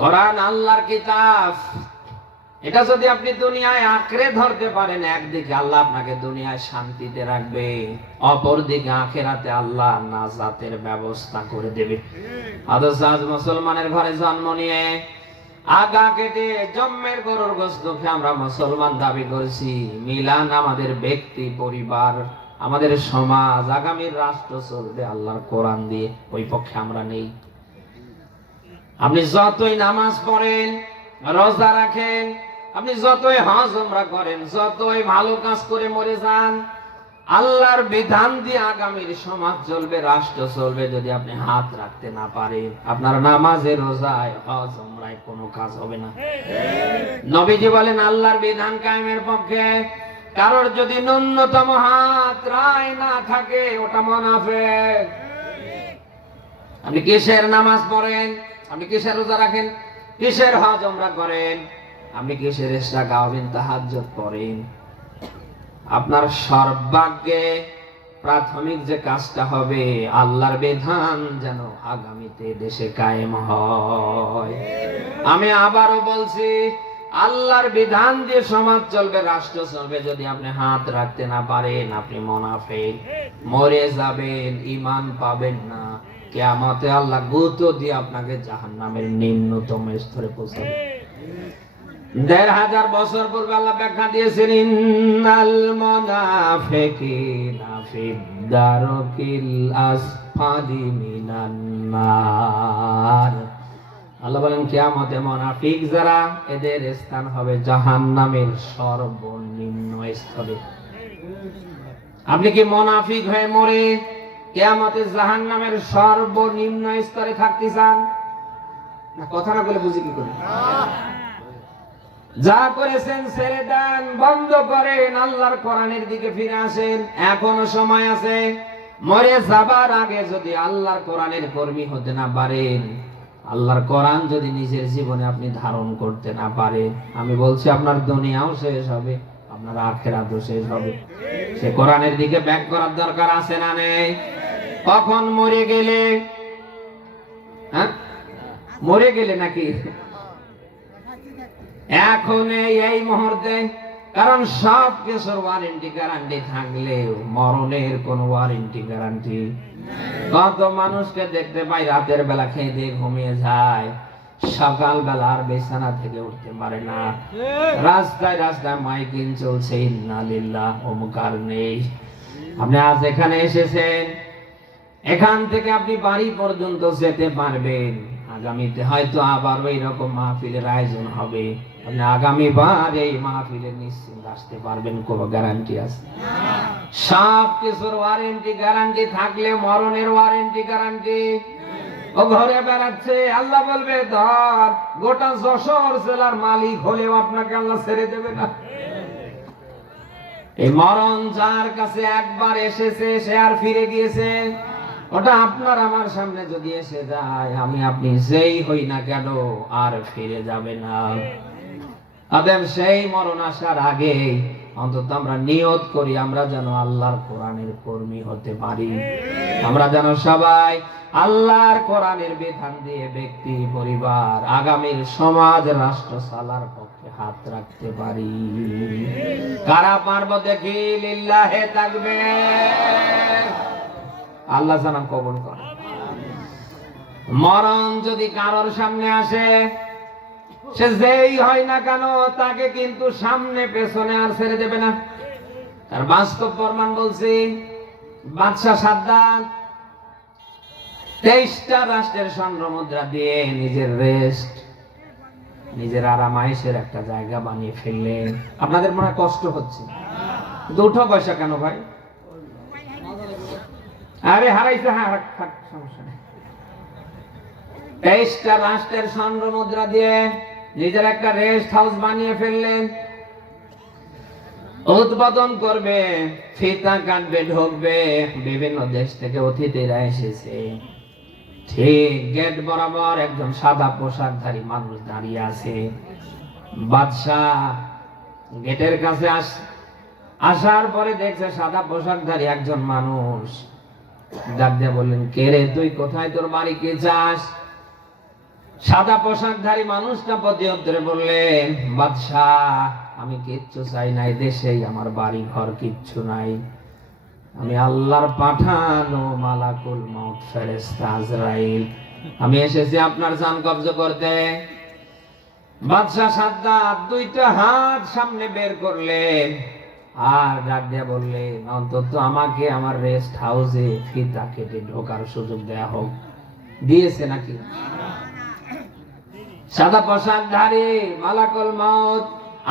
কোরআন আল্লাহর কিতাব, এটা যদি আপনি দুনিয়ায় আঁকড়ে ধরতে পারেন, একদিকে আল্লাহ আপনাকে দুনিয়ায় শান্তিতে রাখবে, অপরদিকে আখিরাতে আল্লাহ নাজাতের ব্যবস্থা করে দেবে। অথচ আজ মুসলমানের ঘরে জন্ম নিয়ে আগা কেটে জম্মের গরুর গোশত খেয়ে আমরা মুসলমান দাবি করছি। মিলান আমাদের ব্যক্তি, পরিবার, আমাদের সমাজ, আগামীর রাষ্ট্র চলবে আল্লাহর কোরআন দিয়ে, ওই পক্ষে আমরা নেই। আপনি যতই নামাজ পড়েন, রোজা রাখেন, আপনি যতই হজ উমরা করেন, যতই ভালো কাজ করে মরে যান, আল্লাহর বিধান দিয়ে আগামীর সমাজ চলবে, রাষ্ট্র চলবে, যদি আপনি হাত রাখতে না পারেন, আপনার নামাজে, রোজায়, হজ উমরায় কোনো কাজ হবে না। নবীজি বলেন আল্লাহর বিধান কায়েমের পক্ষে কারোর যদি ন্যূনতম হাত রায় না থাকে, ওটা মুনাফিক। আপনি কিসের নামাজ পড়েন, আপনি কিসের রোজা রাখেন, কিসের হজ উমরা করেন, আপনি কিসের ইশরাক আওয়াবিন তাহাজ্জুদ করেন, আপনার সর্বাগ্যে প্রাথমিক যে কাজটা হবে, আল্লাহর বিধান যেন আগামীতে দেশে কায়েম হয়। আমি আবারও বলছি, আল্লাহর বিধান দিয়ে সমাজ চলবে, রাষ্ট্র চলবে, যদি আপনি হাত রাখতে না পারেন, আপনি মুনাফিক, মরে যাবেন, ঈমান পাবেন না। কিয়ামতে আল্লাহ গুঁতো দিয়ে আপনাকে জাহান্নামের নিম্নতম স্তরে পৌঁছাবে। ১৫০০ বছর পূর্বে আল্লাহ ব্যাখ্যা দিয়েছেন, ইন্নাল মুনাফিকিনা ফিদ দারকিল আসফালি মিনান নার। আল্লাহ বলেন কিয়ামতে মুনাফিক যারা, এদের স্থান হবে জাহান্নামের সর্বনিম্ন স্তরে। আপনি কি মুনাফিক হয়ে মরে কিয়ামতে জাহান্নামের সর্বনিম্ন স্তরে থাকতে চান? না, কথা না বলে বুঝি কি করে? যা করেছেন ছেড়ে দেন, বন্ধ করেন, আল্লাহর কোরআনের দিকে ফিরে আসেন, এখনো সময় আছে। মরে যাবার আগে যদি আল্লাহর কোরআনের কর্মী হতে না পারেন, আল্লাহর কোরআন যদি নিজের জীবনে আপনি ধারণ করতে না পারেন, আমি বলছি আপনার দুনিয়াও শেষ হবে, আপনার আখিরাতও শেষ হবে। সে কোরআনের দিকে ব্যাক করার দরকার আছে না নেই? কখন মরে গেলে, হ্যাঁ মরে গেলে নাকি এখন এই মুহূর্তে? কারণ সব কিছুর ওয়ারেন্টি গ্যারান্টি থাকলেও মরণের কোন ওয়ারেন্টি গ্যারান্টি। কত মানুষকে দেখতে পাই রাতের বেলা খেয়ে দিয়ে ঘুমিয়ে যায়, সকাল বেলা আর বিছানা থেকে উঠতে পারে না। রাস্তায় রাস্তায় মাইকিং চলছে, ইন্না লিল্লাহ, অমুক আর নেই। আপনি আজ এখানে এসেছেন, এখান থেকে আপনি বাড়ি পর্যন্ত যেতে পারবেন। আগামীতে হয়তো আবার ওই রকম মাহফিলের আয়োজন হবে, আপনি আগামীবার এই মাহফিলে নিশ্চিন্ত আসতে পারবেন, কোনো গ্যারান্টি আছে? সব কিছুর ওয়ারেন্টি গ্যারান্টি থাকলে মরণের ওয়ারেন্টি গ্যারান্টি? ও ঘরে বেড়াচ্ছে, আল্লাহ বলবে ধর, গোটা যশোর জেলার মালিক হলেও আপনাকে আল্লাহ ছেড়ে দেবে না। এই মরণ যার কাছে একবার এসেছে, সে আর ফিরে গিয়েছে? ওটা আপনার আমার সামনে যদি এসে যায়, আমি আপনি যেই হই না কেন আর ফিরে যাবে না। অতএব সেই মরণ আসার আগে অন্তত আমরা নিয়ত করি আমরা যেন আল্লাহর কোরআনের কর্মী হতে পারি, আমরা যেন সবাই আল্লাহর কোরআনের বিধান দিয়ে ব্যক্তি, পরিবার, আগামীর সমাজ, রাষ্ট্র চালার পক্ষে হাত রাখতে পারি। কারা পারবো দেখি? লিল্লাহে তাকবীর। আল্লাহ যেন কবুল করে। মরণ যদি কারোর সামনে আসে, সে যেই হয় না কেন, তাকে কিন্তু সামনে পেছনে আর ছেড়ে দেবে না। তার বাস্তব প্রমাণ বলছি। বাদশাহ সাদ্দাত 23টা রাষ্ট্রের স্বর্ণ মুদ্রা দিয়ে নিজের রেস্ট, নিজের আরামায়েশের একটা জায়গা বানিয়ে ফেললেন। আপনাদের মনে হয় কষ্ট হচ্ছে, দুটো পয়সা কেন ভাই? আরে হারাইছে, সমস্যা নেই। 23টা রাষ্ট্রের স্বর্ণ মুদ্রা দিয়ে নিজের একটা রেস্ট হাউস বানিয়ে ফেললেন। উদ্বোধন করবে, ফিতা কাটবে, ঢুকবে, বিভিন্ন দেশ থেকে অতিথিরা এসেছে। ঠিক গেট বরাবর একজন সাদা পোশাকধারী মানুষ দাঁড়িয়ে আছে। বাদশাহ গেটের কাছে আসার পরে দেখছে সাদা পোশাকধারী একজন মানুষ। ডাক দিয়ে বললেন, কে রে তুই? কোথায় তোর বাড়ি? কে চাস? সাদা পোশাকধারী মানুষটা প্রতিউত্তরে বললেন, বাদশাহ আমি কিচ্ছু চাই নাই, দেশেই আমার বাড়ি ঘর কিচ্ছু নাই, আমি আল্লাহর পাঠানো মালাকুল মউত ফেরেশতা আজরাইল, আমি এসেছি আপনার জান কবজ করতে। বাদশাহ সাদ্দাত 2টা হাত সামনে বের করলেন আর ডাক দিয়ে বললেন, অন্তত আমাকে আমার রেস্ট হাউসে ফিতা কেটে ঢোকার সুযোগ দেয়া হোক। দিয়েছে নাকি? সাদা পোশাকধারী মালাকুল মউত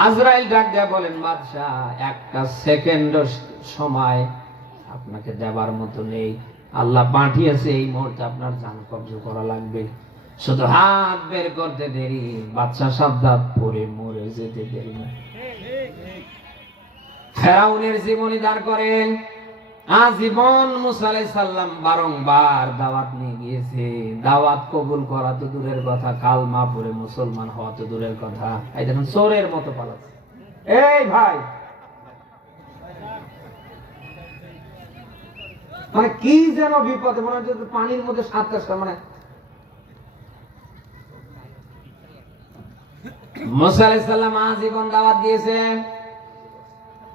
আজরাইল ডাক দিয়ে বলেন, বাদশাহ একটা সেকেন্ড সময় আপনাকে দেবার মতো নেই, আল্লাহ পাঠিয়েছে এই মুহূর্তে আপনার জান কবজ করা লাগবে। শুধু হাত বের করতে দেরি, বাদশাহ সাদ্দাত পরে মরে যেতে দেরি না। ফেরাউনের জীবনী দাঁড় করেন। আজীবন মুসা আলাইহিস সালাম বারংবার দাওয়াত নিয়ে গিয়েছে। দাওয়াত কবুল করা তো দূরের কথা, কালমা পড়ে মুসলমান হওয়া তো দূরের কথা। এই দেখুন চোরের মতো পালাচ্ছে। এই ভাই, মানে কি যেন বিপদে, মনে হচ্ছে পানির মধ্যে সাত কাজটা। মানে মুসা আলাইহিস সালাম আজীবন দাওয়াত দিয়েছে।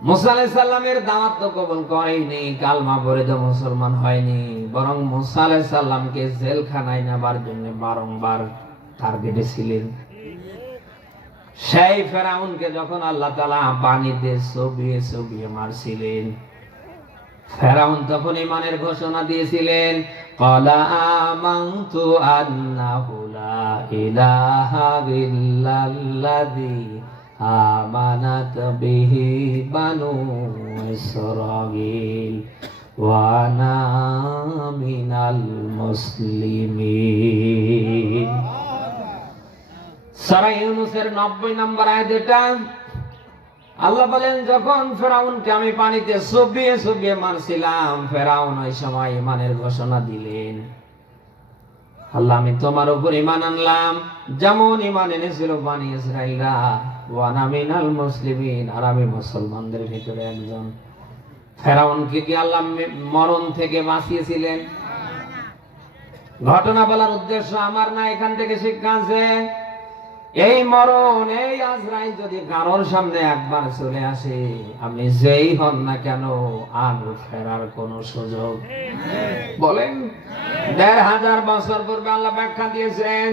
মুসা আলাইহিস সালামের দাওয়াত তো কবুল করেনি, কালমা পড়ে তো মুসলমান হয়নি, বরং মুসা আলাইহিস সালামকে জেলখানায় নেবার জন্য বারংবার টার্গেটে ছিলেন। সেই ফেরাউনকে যখন আল্লাহ তাআলা পানিতে চুবিয়ে চুবিয়ে মারছিলেন, ফেরাউন তখন ঈমানের ঘোষণা দিয়েছিলেন, ক্বালা আমানতু আন্নাহু লা ইলাহা ইল্লাল্লাযী আমানাত বিহি বানু ইসরাঈল ওয়া আনা মিনাল মুসলিমিন। সূরা ইউনূসের 90 নম্বর আয়াত এটা। আল্লাহ বলেন, যখন ফেরাউনকে আমি পানিতে চুবিয়ে চুবিয়ে মারছিলাম, ফেরাউন ওই সময় ঈমানের ঘোষণা দিলেন, আল্লাহ আমি তোমার উপর ঈমান আনলাম যেমন ঈমান এনেছিল বনি ইসরাঈলরা, ওয়া আনা মিনাল মুসলিমিন, আর আমি মুসলমানদের ভিতরে একজন। ফেরাউনকে কি আল্লাহ মরণ থেকে বাঁচিয়েছিলেন? ঘটনা বলার উদ্দেশ্য আমার না, এখান থেকে শিক্ষা আছে। এই মরণ, এই আজরাইল যদি কারোর সামনে একবার চলে আসে, আপনি যেই হন না কেন, আর ফেরার কোন সুযোগ বলেন? ১৫০০ বছর পূর্বে আল্লাহ ব্যাখ্যা দিয়েছেন,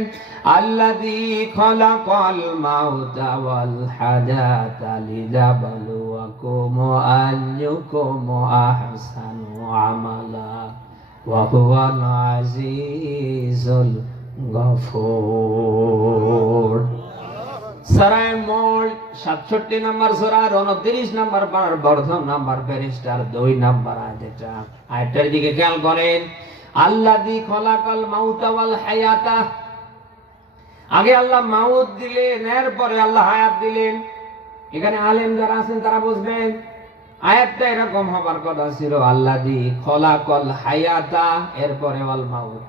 আল্লাযী খালাকাল মাউতা ওয়াল হায়াতা লিয়াবলুয়াকুম আইয়ুকুম আহসানু আমালা ওয়া হুয়াল আজিজুল গফুর। সূরা মুল্ক ৬৭ নম্বর সূরা ২৯ নম্বর পারার প্রথম নম্বর পৃষ্ঠার ২ নম্বর আয়াত। এটা আয়াতের দিকে খেয়াল করেন। আল্লাযী খালাকাল মাউতা ওয়াল হায়াতা, আগে আল্লাহ মাউত দিলেন, এরপরে আল্লাহ হায়াত দিলেন। এখানে আলেম যারা আছেন তারা বুঝবেন, আয়াতটা এরকম হবার কথা ছিল, আল্লাযী খলাকাল হায়াতা, এরপরে ওয়াল মাউত।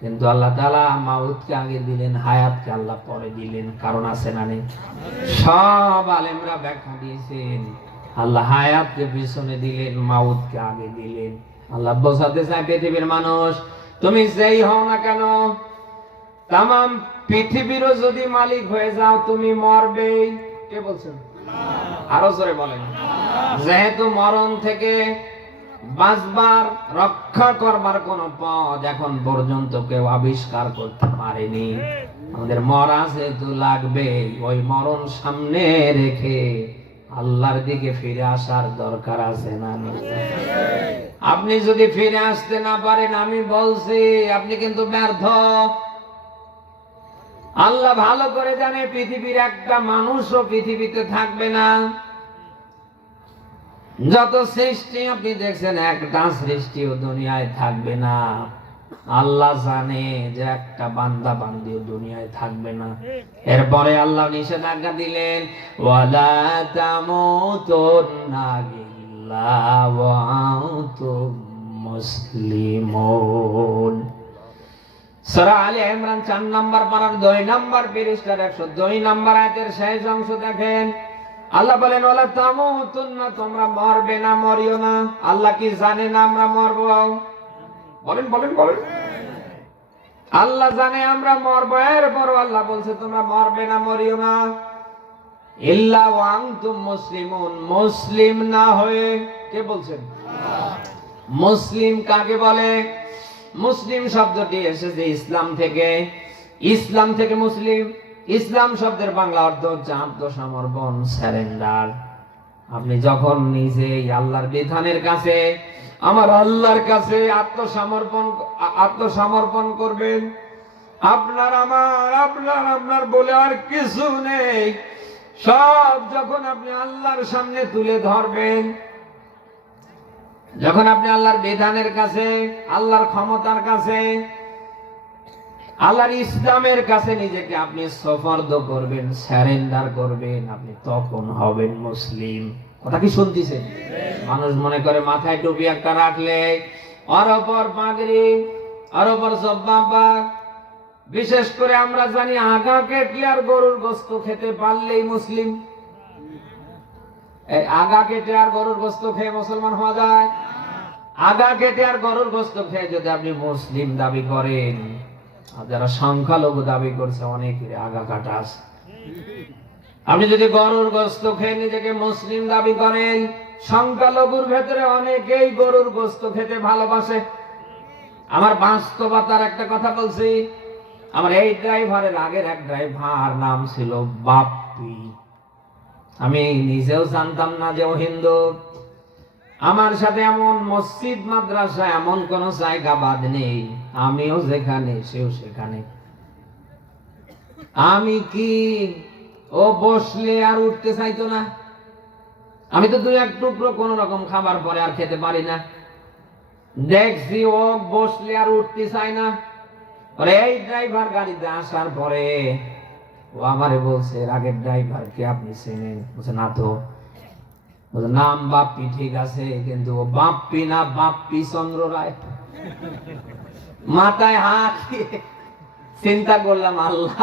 কিন্তু আল্লাহ তাআলা মাউতকে আগে দিলেন, হায়াতকে আল্লাহ পরে দিলেন। কারণ আছে না নেই? সব আলেমরা ব্যাখ্যা দিয়েছেন, আল্লাহ হায়াতকে পিছনে দিলেন, মাউতকে আগে দিলেন। আল্লাহ বোঝাতে চায়, পৃথিবীর মানুষ তুমি যেই হও না কেন, তামাম পৃথিবীরও যদি মালিক হয়ে যাও, তুমি মরবেই। কে বলছেন? আরো জোরে বলেন। যেহেতু মরণ থেকে বাঁচবার, রক্ষা করবার কোন পথ এখন পর্যন্ত কেউ আবিষ্কার করতে পারেনি, আমাদের মরা যেহেতু লাগবে, ওই মরণ সামনে রেখে আল্লাহর দিকে ফিরে আসার দরকার আছে না? আপনি যদি ফিরে আসতে না পারেন, আমি বলছি আপনি কিন্তু ব্যর্থ। আল্লাহ ভালো করে জানে পৃথিবীর একটা মানুষও পৃথিবীতে থাকবে না। যত সৃষ্টি আপনি দেখছেন, একটা সৃষ্টিও দুনিয়ায় থাকবে না। আল্লাহ জানে যে একটা বান্দা বান্দিও দুনিয়ায় থাকবে না। এরপরে আল্লাহ নিষেধাজ্ঞা দিলেন, ওয়ালা তামুতুন্না ইল্লা ওয়া আনতুম মুসলিমুন। সূরা আলে ইমরান 4 নম্বর পারার 2 নম্বর পৃষ্ঠার 102 নম্বর আয়াতের শেষ অংশ দেখেন, আল্লাহ বলেন, ওয়ালা তামুতুন্না, তোমরা মরবে না, মরিও না। আল্লাহ কি জানে না আমরা মরব? বলেন বলেন বলেন। আল্লাহ জানে আমরা মরব, এরপর আল্লাহ বলছে তোমরা মরবে না, মরিও না। ইল্লা ওয়া আনতুম মুসলিমুন, মুসলিম না হয়ে। কে বলছেন? মুসলিম কাকে বলে? মুসলিম শব্দটি এসেছে ইসলাম থেকে। ইসলাম থেকে মুসলিম। ইসলাম শব্দের বাংলা অর্থ হচ্ছে আত্মসমর্পণ, সারেন্ডার। আপনি যখন নিজেই আল্লাহর বিধানের কাছে, আমার আল্লাহর কাছে আত্মসমর্পণ করবেন, আপনার আপনার বলে আর কিছু নেই, সব যখন আপনি আল্লাহর সামনে তুলে ধরবেন, যখন আপনি আল্লাহর বিধানের কাছে, আল্লাহর ক্ষমতার কাছে, আল্লাহর ইসলামের কাছে নিজেকে আপনি সুপর্দ করবেন, সারেন্ডার করবেন, আপনি তখন হবেন মুসলিম। কথা কি শুনতেছেন? মানুষ মনে করে মাথায় টুপি একটা রাখলে, ওর উপর পাগড়ি, ওর উপর জব্বা, বিশেষ করে আমরা জানি আগা কেটলে আর গরুর গোশত খেতে পারলেই মুসলিম। এই আগা কেটে আর গরুর গোশত খেয়ে মুসলমান হওয়া যায়? আগা কেটে আর গরুর গোশত খেয়ে যদি আপনি মুসলিম দাবি করেন, আর যারা সংখ্যালঘু দাবি করছে অনেকের আগা কাটা আছে। আপনি যদি গরুর গোশত খেয়ে নিজেকে মুসলিম দাবি করেন, সংখ্যালঘুর ভেতরে অনেকেই গরুর গোশত খেতে ভালোবাসে। আমার বাস্তবতার একটা কথা বলছি, আমার এই ড্রাইভারের আগের এক ড্রাইভার নাম ছিল বাপ্পি। আমি নিজেও জানতাম না যে ও হিন্দু। আমার সাথে এমন মসজিদ মাদ্রাসা এমন কোন জায়গা বাদ নেই, আমিও যেখানে সেও সেখানে। আমি কি ও বসলে আর উঠতে চাইতো না? আমি তো 2-1 টুকরো কোন রকম খাবার পরে আর খেতে পারি না। দেখছি ও বসলে আর উঠতে চায় না। এই ড্রাইভার গাড়িতে আসার পরে ও আমারে বলছে, আগের ড্রাইভার কে আপনি চেনেন? বলছে না তো। নাম বাপ্পি, ঠিক আছে, কিন্তু ও বাপ্পি না, বাপ্পি চন্দ্র রায়। মাথায় হাত চিন্তা করলাম, আল্লাহ,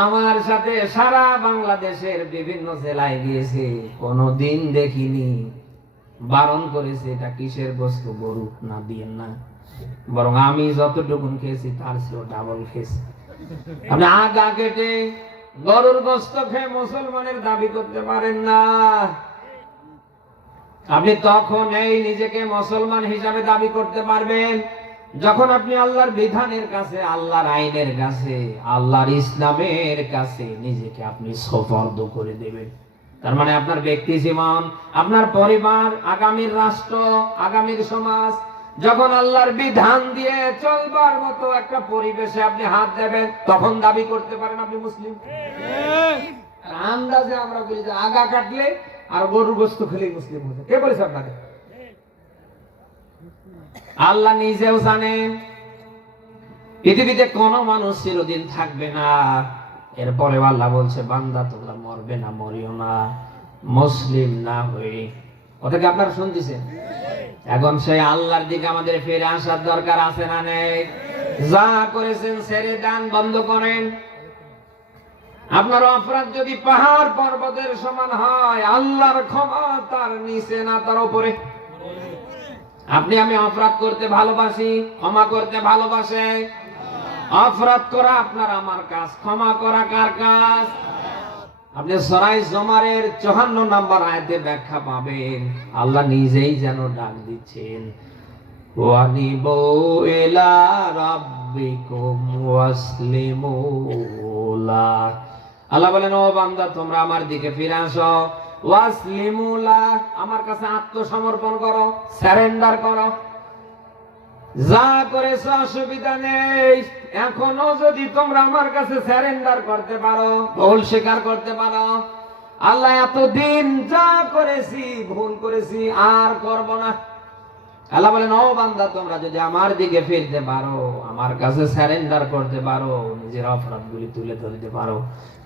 আমার সাথে সারা বাংলাদেশের বিভিন্ন জেলায় গিয়েছে, কোনদিন দেখিনি। বারণ করেছে, এটা কিসের গোশত? গরু না, দিয়েন না। বরং আমি যতটুকু খেয়েছি তার চেয়েও ডাবল খেয়েছি। আপনি আগা কেটে গরুর গোশত খেয়ে মুসলমানের দাবি করতে পারেন না। আপনি তখন এই নিজেকে মুসলমান হিসাবে দাবি করতে পারবেন যখন আপনি আল্লাহর বিধানের কাছে, আল্লাহর আইনের কাছে, আল্লাহর ইসলামের কাছে নিজেকে আপনি সুপর্দ করে দেবেন। তার মানে আপনার ব্যক্তি জীবন, আপনার পরিবার, আগামীর রাষ্ট্র, আগামীর সমাজ যখন আল্লাহর বিধান দিয়ে চলবার মতো একটা পরিবেশে আপনি হাত দেবেন, তখন দাবি করতে পারেন আপনি মুসলিম। আন্দাজে আমরা বলি যে আগা কাটলে আর গরুর গোশত খেলেই মুসলিম হয়ে যায়। কে বলেছে আপনাকে? আল্লাহ নিজেও জানেন পৃথিবীতে কোন মানুষ চিরদিন থাকবে না। এরপরে আল্লাহ বলছে, বান্দা তোমরা মরবে না, মরিও না। মুসলিম না হয়ে। কথা কি আপনারা শুনতেছেন? এখন সেই আল্লাহর দিকে আমাদের ফিরে আসার দরকার আছে না নেই? যা করেছেন ছেড়ে দেন, বন্ধ করেন। আপনার অপরাধ যদি পাহাড় পর্বতের সমান হয়, আল্লাহর ক্ষমা তার নিচে না তার উপরে। আপনি আমি অপরাধ করতে ভালোবাসি, ক্ষমা করতে ভালোবাসে। অপরাধ করা আপনার আমার কাজ, ক্ষমা করা কার কাজ? আপনি সূরা জুমারের 54 নম্বর আয়াতে ব্যাখ্যা পাবেন, আল্লাহ নিজেই যেন ডাক দিচ্ছেন, ওয়ানিবু ইলা রাব্বিকুম ওয়াসলিমু লা। আল্লাহ বলেন, ও বান্দা তোমরা আমার দিকে ফিরে আসো, ওয়াসলিমু লা, আমার কাছে আত্মসমর্পণ করো, সারেন্ডার করো। যা করেছো অসুবিধা নেই, এখনো যদি তোমরা আমার কাছে সারেন্ডার করতে পারো, ভুল স্বীকার করতে পারো, আল্লাহ এতদিন যা করেছি ভুল করেছি আর করব না। আল্লাহ বলেন, ও বান্দা তোমরা যদি আমার দিকে ফিরতে পারো, আমার কাছে সারেন্ডার করতে পারো, নিজের অপরাধগুলি তুলে ধরতে পারো,